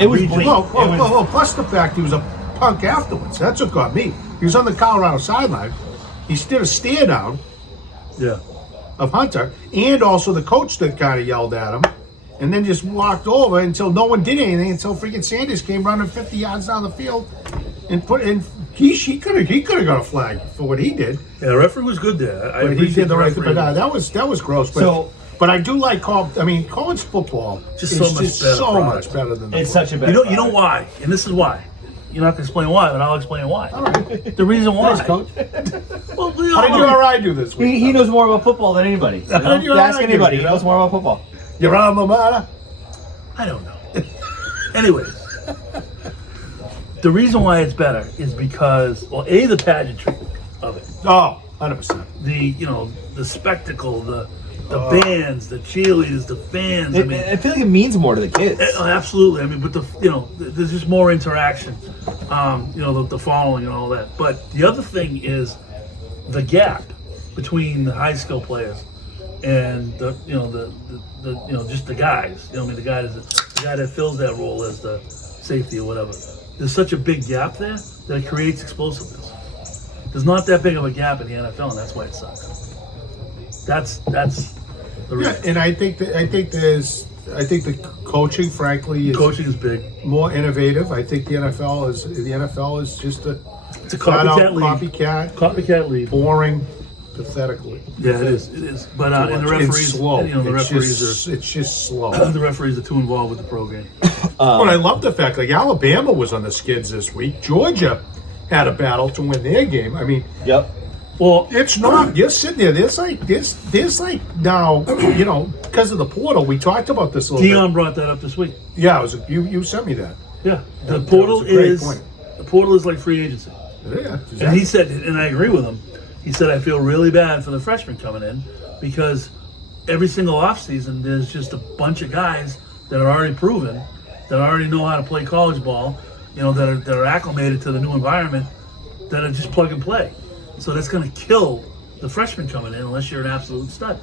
It was egregious- bleak. Well, plus the fact he was a punk afterwards. That's what got me. He was on the Colorado sideline. He did a stare down Yeah. of Hunter, and also the coach that kind of yelled at him, and then just walked over until no one did anything until freaking Sanders came running 50 yards down the field and he could have got a flag for what he did. Yeah, the referee was good there. I But he appreciate did the right thing. referee. But that was gross. But I do like college football. Just is so much just better so product. much better than the It's such a bad. You know why, and this is why. You're not gonna explain why, but I'll explain why. All right. The reason why. Thanks, Coach. Well, How did your eye do this week? He knows more about football than anybody. You know? you Ask argue, anybody. you He know? knows more about football. Your alma mater? I don't know. Anyways, the reason why it's better is because, well, the pageantry of it, Oh, 100%. the spectacle, the bands, the cheerleaders, the fans. I feel like it means more to the kids. Absolutely. I mean, but there's just more interaction. The following and all that. But the other thing is the gap between the high school players and just the guys. The guy that fills that role as the safety or whatever. There's such a big gap there that it creates explosiveness. There's not that big of a gap in the NFL, and that's why it sucks. That's the reason. Yeah, and I think the coaching, frankly, is Coaching is big. more innovative. I think the NFL is just It's a flat out copycat league. Copycat league. boring, pathetically. Yeah, it is. It is. But and the referees, it's slow. the referees it's just slow. the referees are too involved with the pro game. But I love the fact, like Alabama was on the skids this week. Georgia had a battle to win their game. I mean, Yep. Well, it's not. You're sitting there. There's like now, because of the portal. We talked about this a little Dion bit. brought that up this week. Yeah, you sent me that. Yeah, the That portal was a great is point. like free agency. Yeah, And he said, and I agree with him. He said, I feel really bad for the freshmen coming in because every single offseason there's just a bunch of guys that are already proven, that already know how to play college ball, that are acclimated to the new environment, that are just plug and play. So that's going to kill the freshmen coming in unless you're an absolute stud.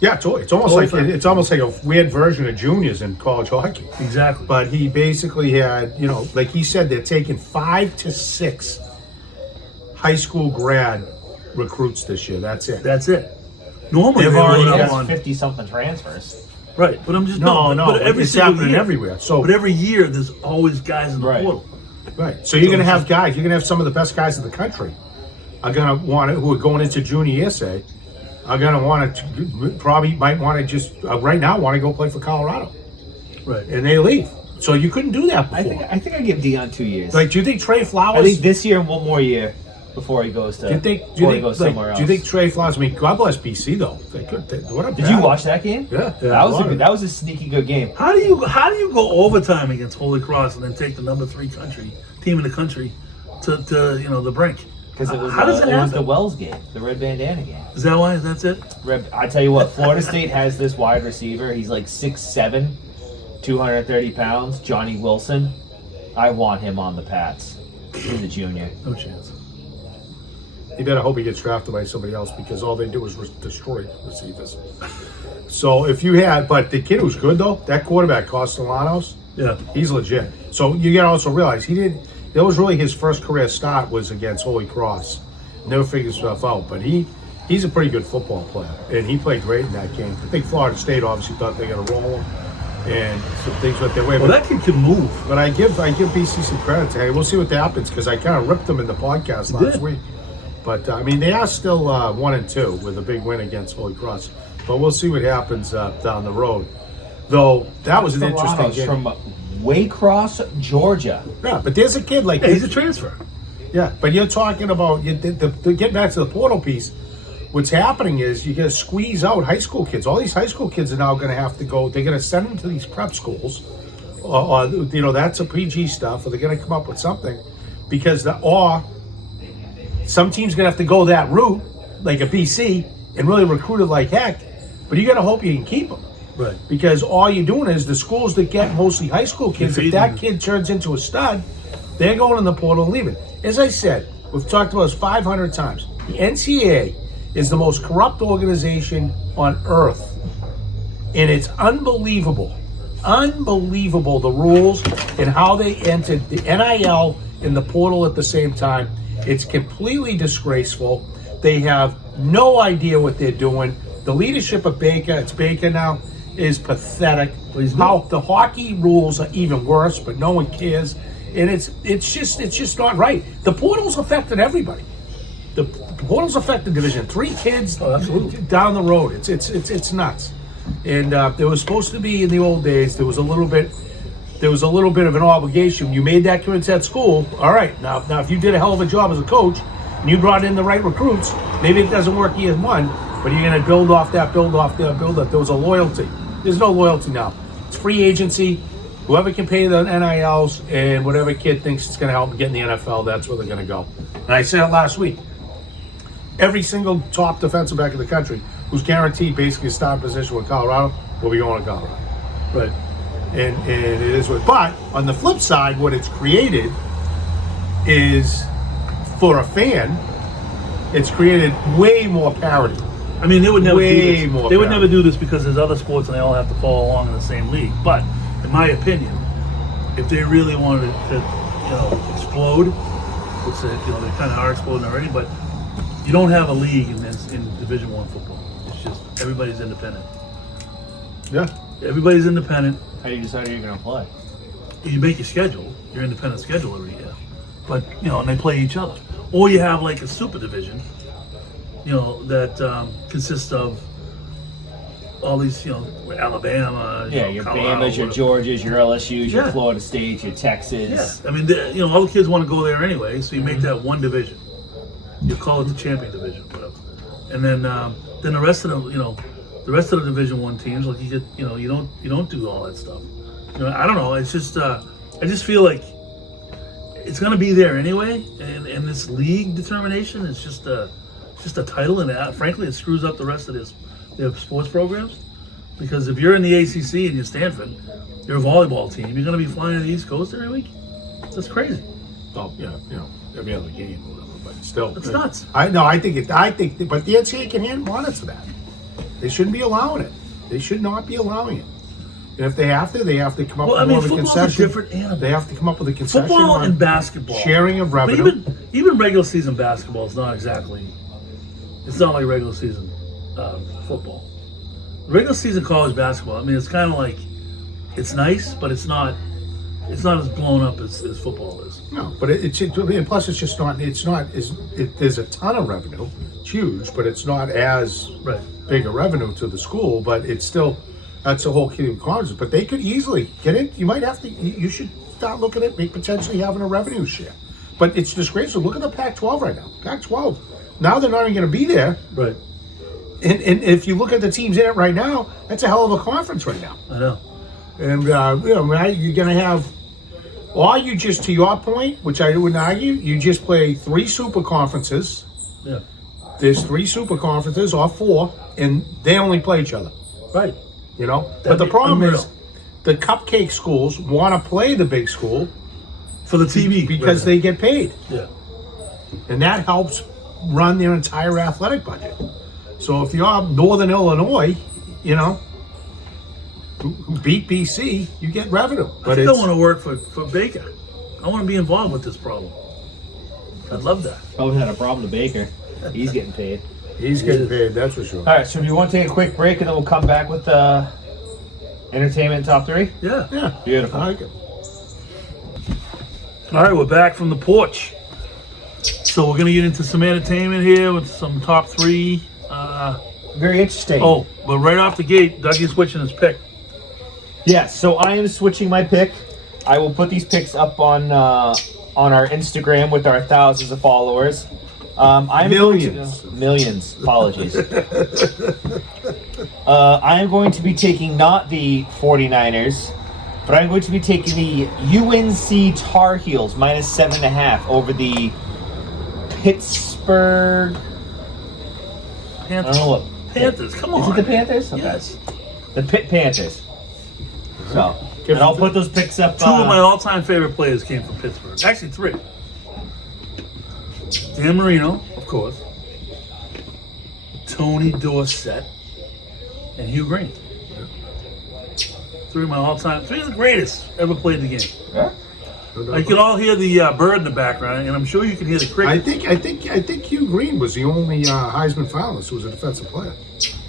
Yeah, totally. It's almost like a weird version of juniors in college hockey. Exactly. But he basically had, like he said, they're taking 5 to 6 high school grad recruits this year. That's it. That's it. Normally They've they already load up He has on 50-something transfers. right, but I'm just No, but every it's single happening year, everywhere. So but every year there's always guys in the Right. portal. right. So you're going to have guys. You're going to have some of the best guys in the country are going to want it, who are going into junior essay, are going to want to probably might want to just right now want to go play for Colorado, Right. and they leave. So you couldn't do that before. I think I give Dion 2 years. Like, do you think Trey Flowers? I think this year and one more year. before he goes to. Do you think? Somewhere else. Do you think Trey Flowers? I mean, God bless BC though. What a Did you watch that game? Yeah, That was a sneaky good game. How do you go overtime against Holy Cross and then take the number 3 team in the country to the brink? Because it was How does it was happen? the Wells game, the red bandana game. Is that why? That's it? I tell you what, Florida State has this wide receiver. He's like 6'7", 230 pounds, Johnny Wilson. I want him on the Pats. He's a junior. No chance. You better hope he gets drafted by somebody else because all they do is destroy receivers. So if you had, but the kid who's good though, that quarterback Castellanos, Yeah. he's legit. So you gotta also realize that was really his first career start was against Holy Cross. Never figured stuff out, but he's a pretty good football player, and he played great in that game. I think Florida State obviously thought they were gonna roll him, and some things went their way. Well, that kid can move. But I give BC some credit. Hey, we'll see what happens because I kind of ripped them in the podcast last week. But I mean, they are still 1-2 with a big win against Holy Cross. But we'll see what happens down the road. Though that was an interesting game. From Waycross, Georgia. Yeah, but there's a kid like He's a transfer. Yeah, but you're talking about getting back to the portal piece. What's happening is you're going to squeeze out high school kids. All these high school kids are now going to have to go. They're going to send them to these prep schools, or that's a PG stuff, or they're going to come up with something because some team's going to have to go that route, like a BC, and really recruit it like heck. But you got to hope you can keep them. Right. Because all you're doing is the schools that get mostly high school kids, if that kid turns into a stud, they're going in the portal and leaving. As I said, we've talked about this 500 times. The NCAA is the most corrupt organization on earth. And it's unbelievable. Unbelievable the rules and how they entered the NIL and the portal at the same time. It's completely disgraceful. They have no idea what they're doing. The leadership of Baker, it's Baker now, is pathetic. How the hockey rules are even worse, but no one cares. And it's just not right. The portal's affected everybody. The portal's affected Division III kids down the road. It's nuts. And there was supposed to be in the old days. There was a little bit of an obligation. You made that commitment to that school. All right, now if you did a hell of a job as a coach and you brought in the right recruits, maybe it doesn't work year one, but you're going to build off that. There was a loyalty. There's no loyalty now. It's free agency. Whoever can pay the NILs and whatever kid thinks it's going to help them get in the NFL, that's where they're going to go. And I said it last week. Every single top defensive back in the country who's guaranteed basically a starting position with Colorado will be going to Colorado. Right. And it is what. But on the flip side, what it's created is, for a fan, it's created way more parity. I mean, they would never Way do this. more They would parity. never do this because there's other sports and they all have to follow along in the same league. But in my opinion, if they really wanted to explode, which they kind of are exploding already, but you don't have a league in Division I football. It's just everybody's independent. Yeah. Everybody's independent. How do you decide who you're going to play? You make your schedule, your independent schedule every year, but and they play each other. Or you have like a super division, that consists of all these, Alabama, Yeah, your Colorado, Bamas, your whatever. Georgias, your LSUs, your Yeah. Florida States, your Texas. Yeah, I mean, all the kids want to go there anyway, so you make that one division. You call it the champion division, whatever. And then the rest of the Division I teams, like you don't do all that stuff. I don't know. It's just I just feel like it's going to be there anyway, and this league determination is just a title, and frankly, it screws up the rest of their sports programs. Because if you're in the ACC and you're Stanford, you're a volleyball team, you're going to be flying to the East Coast every week. That's crazy. Oh, yeah, every other game or whatever, but still. It's nuts. But the NCAA can monitor that. They shouldn't be allowing it. They should not be allowing it. And if they have to come up with more of a football's concession. a different animal. They have to come up with a concession. Football on and basketball. Sharing of But revenue. even regular season basketball is not exactly. It's not like regular season football. Regular season college basketball. I mean, it's kind of like, it's nice, but it's not as blown up as football is. No, but plus it's just not. There's a ton of revenue. It's huge, but it's not as Right. big a revenue to the school. But it's still, that's a whole key of concept. But they could easily get it. You might have to. You should start looking at potentially having a revenue share. But it's disgraceful. Look at the Pac-12 right now. Pac-12. Now they're not even going to be there. Right. And if you look at the teams in it right now, that's a hell of a conference right now. I know. And, you're going to have, or you just, to your point, which I wouldn't argue, you just play 3 super conferences. Yeah. There's 3 super conferences or 4, and they only play each other. Right. You know? That'd But the be problem unreal. is the cupcake schools want to play the big school For the TV. because they get paid. Yeah. And that helps run their entire athletic budget. So if you're Northern Illinois, you know, who beat BC, you get revenue. I still want to work for Baker. I want to be involved with this problem. I'd love that. Probably had a problem to Baker. He's getting paid. He's getting paid, that's for sure. All right, so do you want to take a quick break and then we'll come back with entertainment top 3? Yeah. Yeah. Beautiful. I like it. All right, we're back from the porch. So we're going to get into some entertainment here with some top 3. Very interesting. Oh, but right off the gate, Dougie's switching his pick. Yes, so I am switching my pick. I will put these picks up on our Instagram with our thousands of followers. I'm Millions. Millions. Apologies. I am going to be taking not the 49ers, but I'm going to be taking the UNC Tar Heels -7.5 over the Pittsburgh. I Panthers. don't know what. Panthers, come Is on. it the Panthers? Okay. Yes. The Pitt Panthers. So, and I'll put those picks up. 2 of my all-time favorite players came from Pittsburgh. Actually, 3. Dan Marino, of course. Tony Dorsett. And Hugh Green. 3 of my all-time, 3 of the greatest ever played the game. Yeah. You can all hear the bird in the background, and I'm sure you can hear the I cricket. think Hugh Green was the only Heisman finalist who was a defensive player.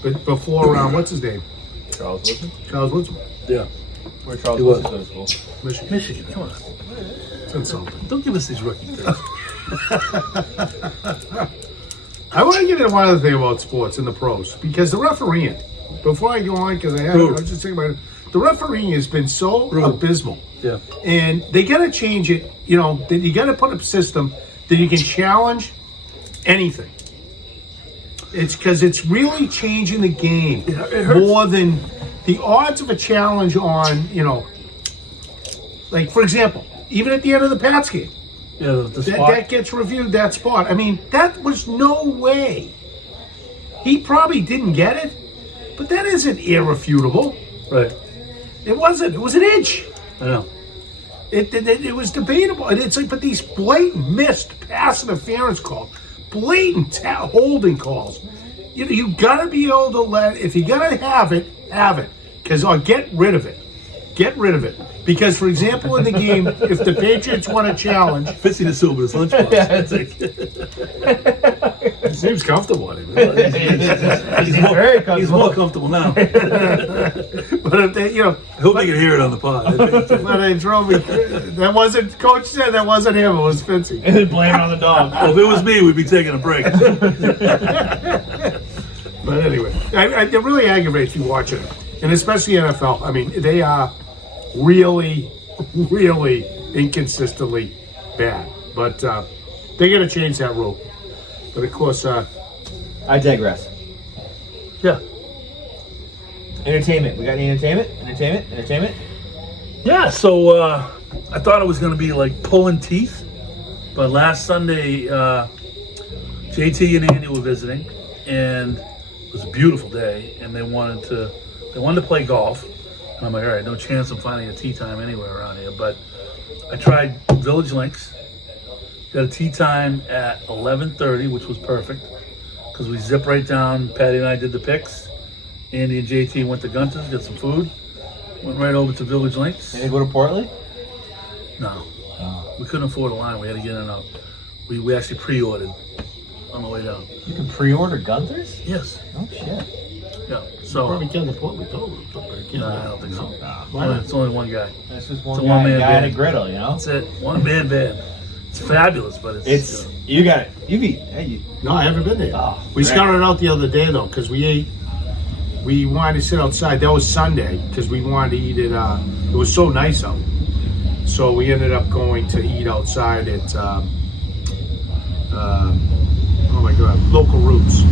But before, what's his name? Charles Woodson? Charles Woodson. Yeah. Where Charles He was. Woodson goes to school? Michigan. Michigan, come on. It's insulting. Don't give us these rookie things. I want to get into one other thing about sports and the pros, because the refereeing, before I go on, because I was just thinking about it, the refereeing has been so abysmal. Yeah. And they got to change it, you know, that you got to put a system that you can challenge anything. It's because it's really changing the game Yeah, it hurts. more than the odds of a challenge on, you know, like, for example, even at the end of the Pats game, Yeah, the that, spot. that gets reviewed, that spot. I mean, that was no way. He probably didn't get it, but that isn't irrefutable. Right. It wasn't. It was an inch. I know. It was debatable. And it's like, but these blatant missed pass interference calls, blatant holding calls. You gotta be able to if you're gonna have it, or get rid of it. Get rid of it. Because, for example, in the game, if the Patriots want to challenge, Fitzy the Silver's lunchbox. he seems comfortable on him. He's very He's more comfortable now. But if they, you know, I hope they can hear it on the pod. when they drove me, that wasn't. Coach said that wasn't him. It was Fitzy. And then blame it on the dog. Well, if it was me, we'd be taking a break. But anyway, it really aggravates you watching it, and especially NFL. I mean, they are really, really inconsistently bad. But they got to change that rule. But of course, I digress. Yeah. Entertainment. We got any entertainment? Entertainment? Yeah, so I thought it was going to be like pulling teeth. But last Sunday, JT and Andy were visiting, and it was a beautiful day, and they wanted to play golf. And I'm like, all right, no chance of finding a tee time anywhere around here. But I tried Village Links. Got a tee time at 11:30, which was perfect because we zipped right down. Patty and I did the picks. Andy and JT went to Gunter's, got some food. Went right over to Village Links. Did they go to Portland? No. We couldn't afford a line. We had to get in and out. We actually pre-ordered on the way down. You can pre-order Gunther's? Yes. Oh shit. Yeah. So, probably can't afford it. Though. nah, I don't think so. Why not? It's only one guy. That's just one It's a guy, one-man guy at a band. griddle, you know? That's it. One man band. It's fabulous, but It's you got it. You be No, I haven't been there. Oh, we great. scouted out the other day though, because we wanted to sit outside. That was Sunday because we wanted to eat it. It was so nice out. so we ended up going to eat outside at, oh my God, Local Roots,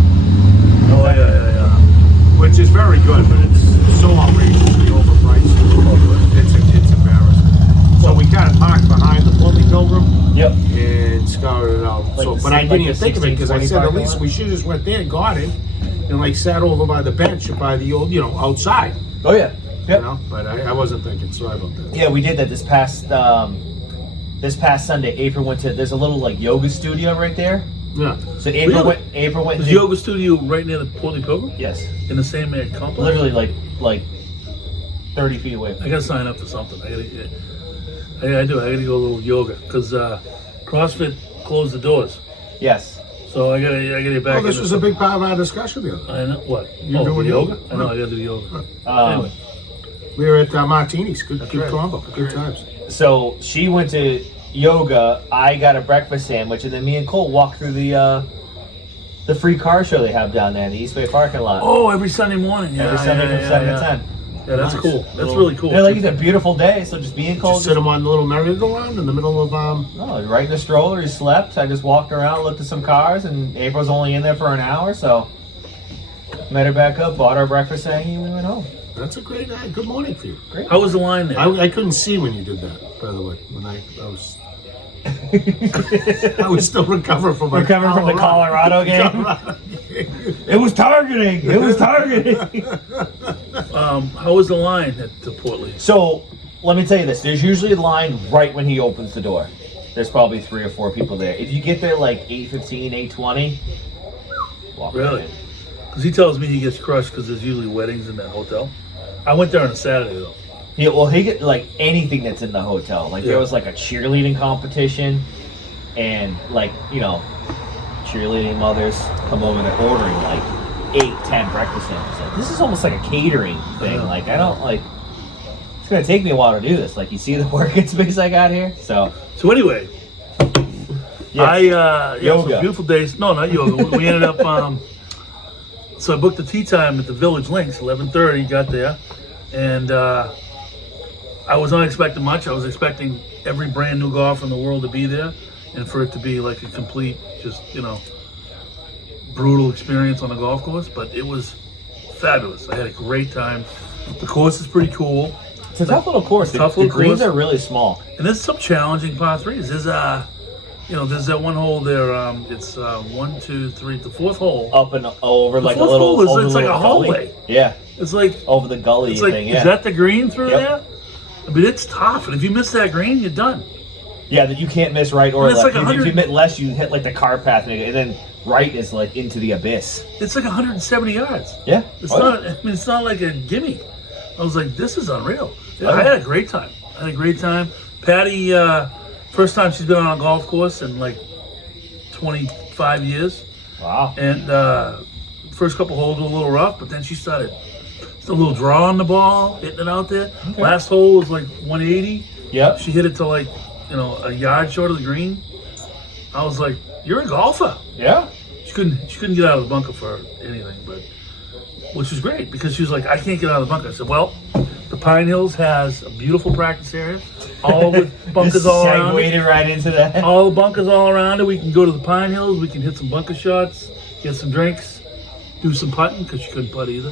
Oh yeah. which is very good, but it's so outrageously overpriced. It's embarrassing. So we kind of parked behind the Portland Pilgrim. Yep. And scouted it out. Like So, the but I same- didn't like even the think of it because I 16, said at 20 least we should just went there and got it, and like sat over by the bench or by the old, outside. Oh yeah. Yep. But I wasn't thinking. Sorry about that. Yeah, we did that this past Sunday. April went to. There's a little like yoga studio right there. Yeah. So April Really? went. April went. Is to- the yoga studio right near the Portland Pilgrim? Yes. In the same complex? Literally like 30 feet away. I gotta sign up for something. I gotta go a little yoga because CrossFit closed the doors. Yes. So I gotta get back. Well, this into was a big part of our discussion the other day. I know what You the doing yoga? yoga? I know I gotta do yoga. Um, Anyway, We were at Martini's. Good right. combo. Good times. So she went to yoga. I got a breakfast sandwich, and then me and Cole walked through the free car show they have down there in the Eastway parking lot. oh, every Sunday morning. Yeah, Every Sunday from 7 to 10. Yeah, that's Nice. cool. That's really cool. Yeah, like it's a beautiful day, so just me and Cole Just sit him on the little merry-go-round in the middle of right in the stroller. He slept. I just walked around, looked at some cars, and April's only in there for an hour, so met her back up, bought our breakfast, and we went home. That's a great good morning for you. Great. How was the line there? I couldn't see when you did that, by the way. When I was I was still recovering from my Recovering from the Colorado game. It was targeting. It was targeting. How was the line at the Portland? So let me tell you this: there's usually a line right when he opens the door. There's probably 3 or 4 people there. If you get there like 8:15, 8:20, walk right Really? in. Because he tells me he gets crushed because there's usually weddings in that hotel. I went there on a Saturday though. Yeah, well, he get like anything that's in the hotel. Like there Yeah. was like a cheerleading competition, and like cheerleading mothers come over and they're ordering like 8-10 breakfast sandwiches. Like this is almost like a catering thing. Yeah. Like I don't like. It's gonna take me a while to do this. Like you see the working space I got here. So So anyway, yes. Yoga. Beautiful days. No, not yoga. We ended up. So I booked the tea time at the Village Links, 11:30. Got there, and I was not expecting much. I was expecting every brand new golfer in the world to be there, and for it to be like a complete, just brutal experience on the golf course. But it was fabulous. I had a great time. The course is pretty cool, It's a tough little course. Tough The little greens course. are really small. and there's some challenging par threes. There's there's that one hole there. It's 1, 2, 3, the fourth hole. Up and over like a fourth little. hole is- over it's the like a little gully. hallway. Yeah, It's like over the gully it's like thing. Yeah. is that the green through Yep. there? I mean, it's tough, and if you miss that green, you're done. Yeah, that you can't miss right or And it's left. like If you 100 miss left, you hit like the car path, and then right is like into the abyss. It's like 170 yards. Yeah, It's Oh, not. I mean, it's not like a gimme. I was like, this is unreal. Oh, I yeah. had a great time. Patty, first time she's been on a golf course in like 25 years, Wow. and first couple holes were a little rough, but then she started a little draw on the ball, hitting it out there. Okay. Last hole was like 180. Yep. She hit it to like a yard short of the green. I was like, you're a golfer. Yeah. She couldn't get out of the bunker for anything, but which was great because she was like, I can't get out of the bunker. I said, well, the Pine Hills has a beautiful practice area, all with bunkers Just all around it. segued right into that. All the bunkers all around it. We can go to the Pine Hills. We can hit some bunker shots, get some drinks, do some putting because she couldn't putt either.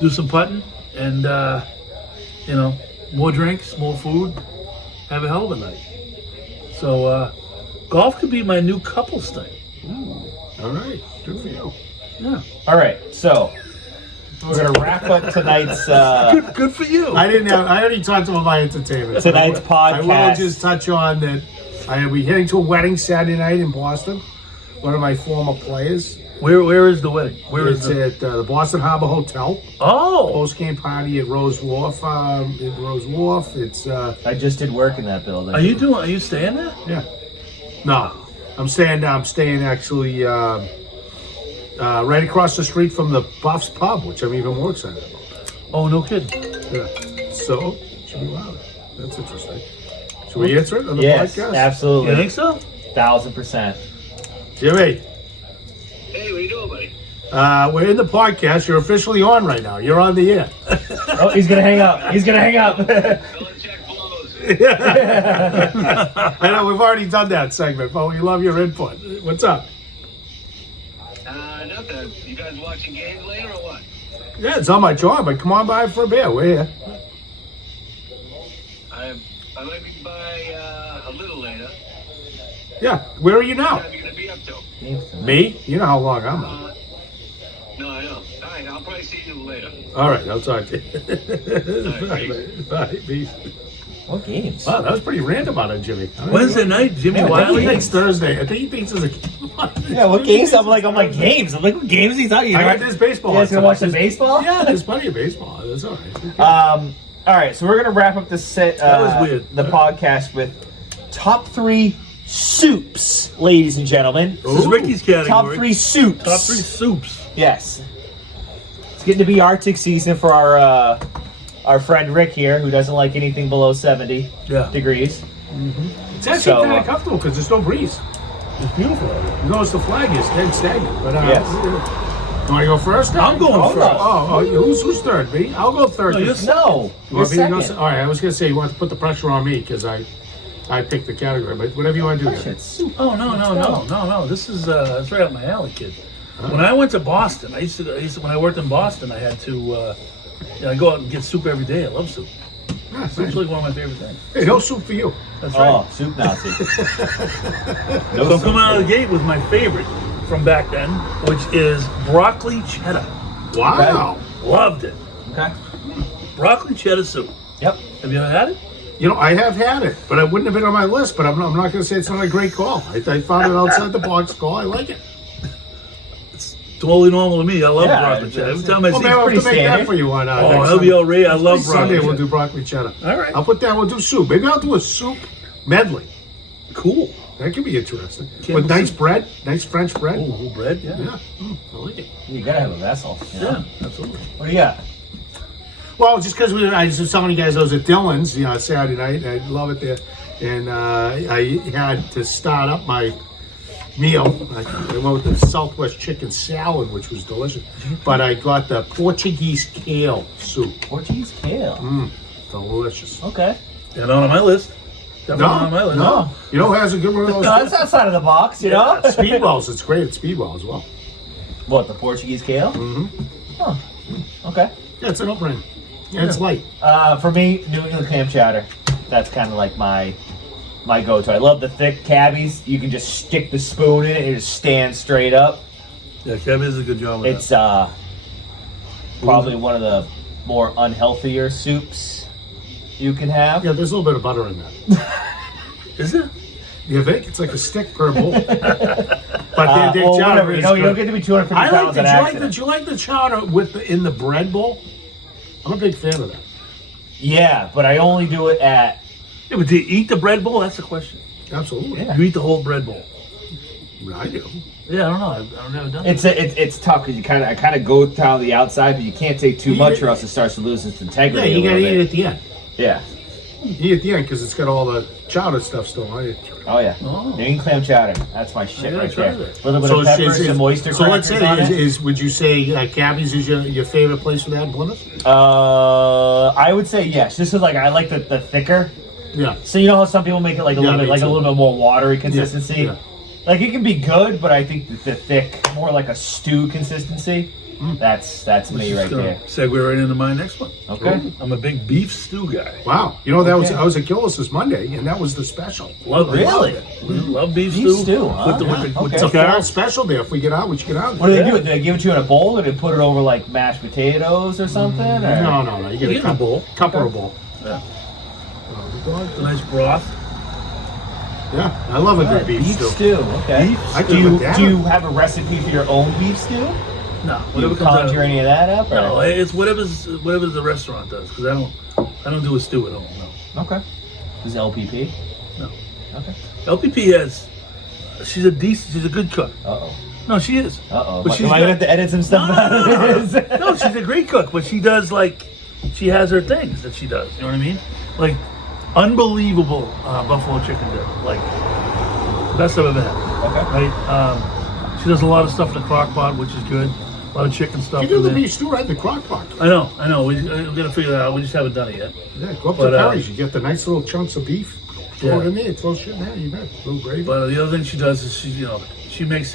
Do some putting and more drinks, more food. Have a hell of a night. So golf could be my new couples thing. All right, good for you. Yeah, All right, so we're gonna wrap up tonight's good for you. I already talked about my entertainment. Tonight's I will podcast. just touch on that. I will be heading to a wedding Saturday night in Boston. One of my former players. Where is the wedding? Where is It's the? at the Boston Harbor Hotel. Oh, Post-game party at Rose Wharf. It's I just did work in that building. Are you staying there? yeah. No, I'm staying actually right across the street from the Buffs Pub, which I'm even more excited about. Oh, no kidding. Yeah. So should be loud. That's interesting. Should we answer it on the Yes, podcast? absolutely. You think so? 1000%. Jimmy. Hey, what you doing, buddy? We're in the podcast. You're officially on right now. You're on the air. Oh, he's gonna hang up. He's gonna hang up. Belichick blows. I know we've already done that segment, but we love your input. What's up? Nothing. You guys watching games later or what? Yeah, it's on my job, but come on by for a beer. We're here. I might be by a little later. Yeah, where are you now? What are you gonna be up to? Me? You know how long I'm on. No, I know. All right, I'll probably see you later. All right, I'll talk to you. Bye. Bye. Peace. What games? Wow, that was pretty random on it, Jimmy. Wednesday night, Jimmy I think Wiley. he thinks Thursday. I think he thinks it's a Yeah, what games? I'm like games. I'm like, what games are you talking I about? got this baseball. You guys gonna watch the There's- baseball? Yeah, there's plenty of baseball. That's all right. All right, so we're gonna wrap up the set. That was weird. The podcast with top 3 soups, ladies and gentlemen. This is Ricky's category. Top 3 soups. Top 3 soups. Yes. It's getting to be Arctic season for our friend Rick here, who doesn't like anything below 70 Yeah. degrees. It's actually So, kind of comfortable because there's no breeze. It's beautiful. You notice the flag is dead stagnant. But Yes. You want to go first? I'm going Oh, first. who's third? Me? I'll go third. No, you're No, You you're want me to go second. All right, I was gonna say you want to put the pressure on me because I picked the category, but whatever you want to do. Shit, Then. soup. Oh no. This is that's right up my alley, kid. When I went to Boston, I used to when I worked in Boston, I had to I go out and get soup every day. I love soup. Ah, It's thanks. like one of my favorite things. Hey, no soup for you. That's right. Oh, soup Nazi. So I'm coming out of the gate with my favorite from back then, which is broccoli cheddar. Wow. Loved it. Okay. Broccoli cheddar soup. Yep. Have you ever had it? You know, I have had it, but it wouldn't have been on my list. But I'm not going to say it's not a great call. I found it outside the box call. I like it. It's totally normal to me. I love Yeah, broccoli cheddar. Every time I Well, see maybe I'll have to pretty make that standard. for you on oh, next that'll be Sunday. outrageous. I love broccoli Sunday we'll cheddar. do broccoli cheddar. All right. I'll put that. We'll do soup. Maybe I'll do a soup medley. Cool. That could be interesting. Campbell With nice soup. bread, nice French bread. Oh, whole bread. Yeah. Yeah, I like it. You gotta have a vessel. You know? Yeah, absolutely. What do you got? Well, just because I was telling you guys I was at Dylan's, Saturday night. I love it there, and I had to start up my meal. I went with the Southwest chicken salad, which was delicious. But I got the Portuguese kale soup. Portuguese kale. Delicious. Okay. Yeah, not on my list. Definitely not on my list. no. You know who has a good one of No, those? that's outside of the box, you know? Speedwells. It's great at Speedwell as well. What, the Portuguese kale? Mm-hmm. Oh, okay. Yeah, it's an no-brainer. Yeah, it's light. For me, New England clam chowder. That's kind of like my go-to. I love the thick cabbies. You can just stick the spoon in it and it just stands straight up. Yeah, Kevin does a good job with It's probably one of the more unhealthier soups you can have. Yeah, there's a little bit of butter in that. that. Is it? You think? It's like a stick per bowl. But their Well, chowder whatever. is You know, you don't good. get to be 250 I like pounds the, on do you like accident. the, do you like the chowder with in the bread bowl? I'm a big fan of that. Yeah, but I only do it at... Yeah, but do you eat the bread bowl? That's the question. Absolutely. Yeah. You eat the whole bread bowl? I do. Yeah, I don't know. I've never done it. It's tough because I kind of go down the outside, but you can't take too You much eat it- or else it starts to lose its Yeah, integrity. you a gotta little eat it bit. at the end. Yeah. Eat at the end because it's got all the chowder stuff still on it. Oh yeah. Oh. New England clam chowder. That's my shit gotta right try there. that. A little bit of pepper, some oyster so let's crackers on say it. would you say Cabby's is your favorite place for that in Plymouth? I would say yes. Just 'cause, like I like the thicker. Yeah. So you know how some people make it like a Yeah, little bit me like a too. little bit more watery consistency. yeah. Like it can be good, but I think the thick, more like a stew consistency. That's me right Just gonna there. segue right into my next one. Okay. I'm a big beef stew guy. Wow. You know, Okay. I was at Gillis's Monday, and that was the special. Love it. Really? Love beef Beef stew. stew, huh? With the, Yeah, with the, with It's the a fall carrots. special there. If we get out, we should get out. What do they Yeah. do? Do they give it to you in a bowl, or do they put it over like mashed potatoes or something? Or? No. You You get get a bowl. Cup or a bowl. Yeah. It's a nice broth. Yeah, I love a All right, good beef stew. Okay. Beef I Do could you put that do you on. have a recipe for your own beef stew? No, Do you whatever comes out. conjure any of that up? Or? No, it's whatever the restaurant does because I don't do a stew at home. No. Okay. Is it LPP? No. Okay. LPP she's a good cook. Uh-oh. No, she is. Uh-oh. But Am she's I going to have to edit some stuff out of this? No, she's a great cook, but she does she has her things that she does. You know what I mean? Like unbelievable buffalo chicken dip, like best I've ever had. Okay. Right? She does a lot of stuff in the crock pot, which is good. A lot of chicken stuff. You do in the there. beef stew right in the crock pot. I know. We gotta figure that out. We just haven't done it yet. Yeah, go up But, to Perry's. You get the nice little chunks of beef. Throw it Yeah. in there. Throw shit in there. You bet. A little gravy. But the other thing she does is she makes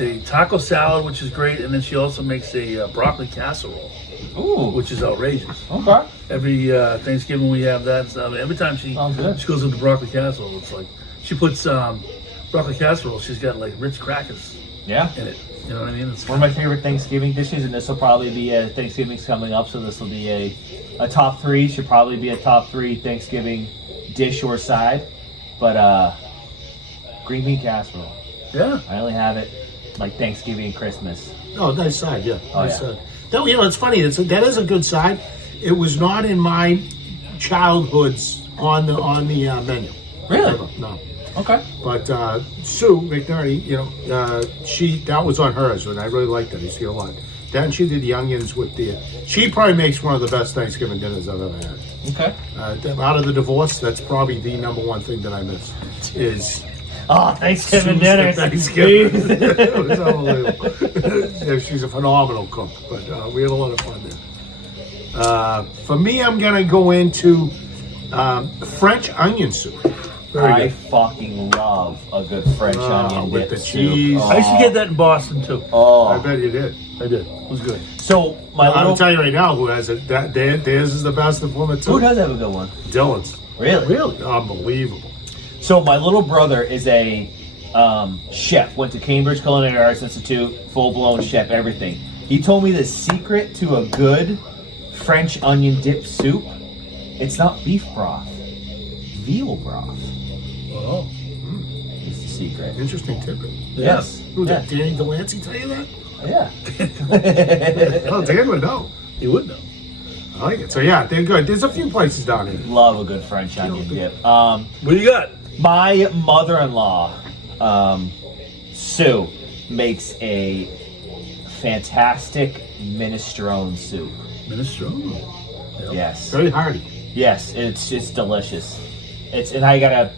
a taco salad, which is great, and then she also makes a broccoli casserole, Ooh. which is outrageous. Okay. Every Thanksgiving we have that stuff. Every time she Sounds good. goes with the broccoli casserole, it's like she puts broccoli casserole. She's got like Ritz crackers Yeah. in it. You know what I mean? It's One of my favorite Thanksgiving dishes, and this will probably be Thanksgiving's coming up, so this will be a top 3. Should probably be a top 3 Thanksgiving dish or side, but green bean casserole. yeah. I only have it like Thanksgiving and Christmas. Oh, nice side, yeah. Oh, Nice yeah. side. That, it's funny. That is a good side. It was not in my childhood's on the menu. Really? No. Okay. But Sue McNarty, that was on hers, and I really liked it. I see a lot. Then she did the onions with she probably makes one of the best Thanksgiving dinners I've ever had. Okay. Out of the divorce, that's probably the number one thing that I miss is Oh, Thanksgiving Sue's dinner. Thanksgiving. It was unbelievable. Yeah, she's a phenomenal cook, but we had a lot of fun there. For me, I'm gonna go into French onion soup. Very I good. fucking love a good French onion with dip the soup. cheese. I used to get that in Boston too. I Oh, bet you did. I did. It was good. so my I'll little tell you right now who has it. Theirs is the best in Plymouth too. who does have a good one? Dylan's. Really? Really? Unbelievable. So my little brother is a chef. Went to Cambridge Culinary Arts Institute, full-blown chef, everything. He told me the secret to a good French onion dip soup. It's not beef broth, veal broth Oh. is the secret. Interesting tidbit. Yes. Who Yeah. did Danny Delancey tell you that? Yeah. Oh, Dan would know. You would know. I like it. So yeah, they're good. There's a few places down here. Love a good French onion dip. What do you got? My mother-in-law, Sue, makes a fantastic minestrone soup. Minestrone. Yep. Yes. Very hearty. Yes, it's delicious. And I gotta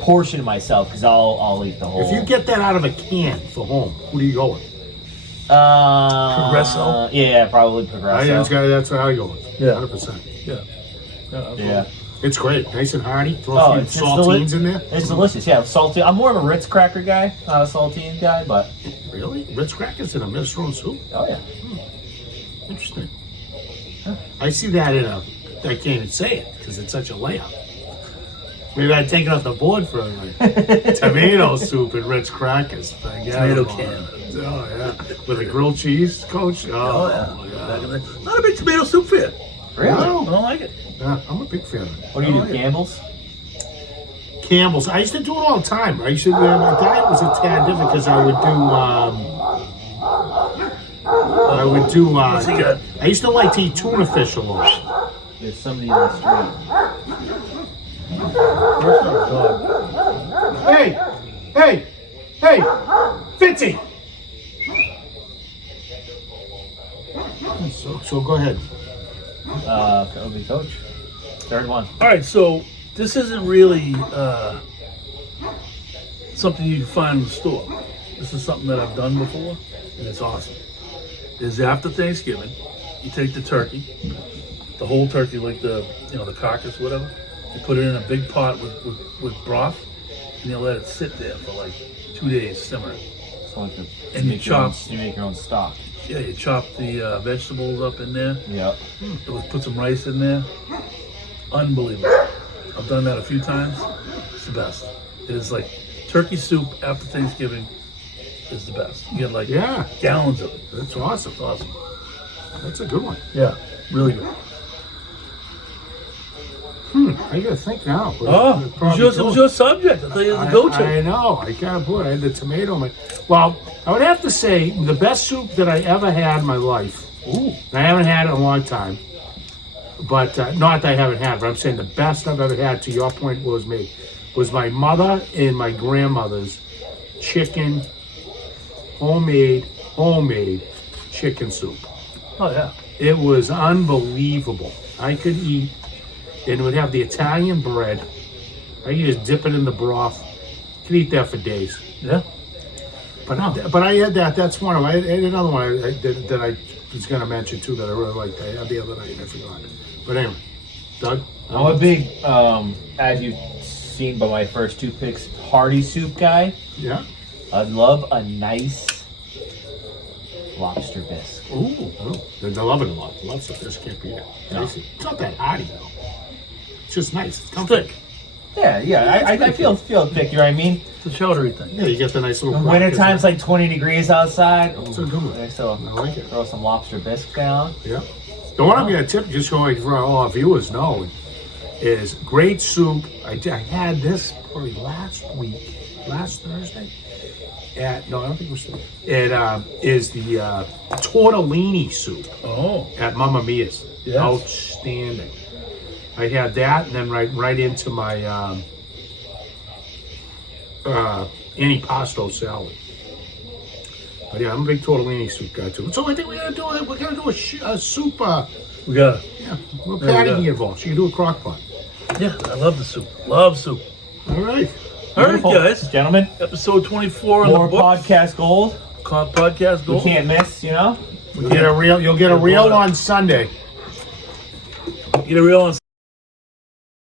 portion myself because I'll eat the whole. If you get that out of a can for home, who do you go with? Progresso? Yeah, probably Progresso. That's how I go with. Yeah. 100%. Yeah. Yeah. absolutely. Yeah. It's great. Nice and hearty. Throw Oh, a few it's saltines in there. It's delicious. Yeah, salty. I'm more of a Ritz cracker guy, not a saltine guy, but Really? Ritz crackers in a minestrone soup? oh yeah. Interesting. I see that in I can't even say it because it's such a layup. Maybe I'd take it off the board for like tomato soup and Ritz crackers. Tomato can. Oh yeah, with a grilled cheese, Coach. Oh, yeah. Back in the- Not a big tomato soup fan. Really? I don't like it. Yeah, I'm a big fan of it. What do you Oh, do, yeah. Campbell's? Campbell's. I used to do it all the time. My diet was a tad different because I would do. What's he got? I used to like to eat tuna fish a lot. There's somebody in the street. Where's our dog? Hey, Fitzy. So go ahead. It'll be Coach. Third one. All right, so this isn't really something you can find in the store. This is something that I've done before, and it's awesome. Is after Thanksgiving, you take the turkey, the whole turkey, like the carcass, whatever. You put it in a big pot with broth, and you let it sit there for like 2 days simmering. So like And you chop. You make your own stock. Yeah, you chop the vegetables up in there. Yep. Put some rice in there. Unbelievable. I've done that a few times. It's the best. It is like turkey soup after Thanksgiving is the best. You get like Yeah, gallons of it. that's awesome. It's awesome. That's a good one. Yeah, really good. I gotta think now. Oh, it was your subject. I thought you had the go-to. I know. I can't put. I had the tomato. Well, I would have to say the best soup that I ever had in my life. Ooh. And I haven't had it in a long time. But not that I haven't had, but I'm saying the best I've ever had. To your point, was my mother and my grandmother's chicken, homemade chicken soup. Oh yeah. It was unbelievable. I could eat, and it would have the Italian bread. I could just dip it in the broth. Could eat that for days. Yeah. But I had that. That's one of them. I had another one that I was going to mention too that I really liked. I had the other night and I forgot it. But anyway, Doug. I'm a big, as you've seen by my first two picks, hearty soup guy. Yeah. I love a nice lobster bisque. Ooh, they're loving a lot. Lots of this can't be it. No. It's not that hearty though. It's just nice. It's comfy. Thick. Yeah. I feel thick. You know what I mean? It's a chowdery thing. Yeah, you get the nice little. In winter time's like 20 degrees outside. It's a good one. So I like it. throw some lobster bisque down. Yeah. The one I'm going to tip, just so all our viewers know, is great soup. I had this probably last Thursday. I don't think it was. It is the tortellini soup Oh. at Mamma Mia's. Yes. Outstanding. I had that, and then right into my antipasto salad. But yeah, I'm a big tortellini soup guy too. So I think we're gonna do a soup. We got it. Yeah, we're There we patty go. involved. So you can do a crock pot. Yeah, I love the soup. Love soup. All right. All right, Beautiful. guys. Gentlemen, Episode 24 in more the books. podcast gold. Podcast We goal. can't miss, you know? You'll get a reel on Sunday. Get a reel on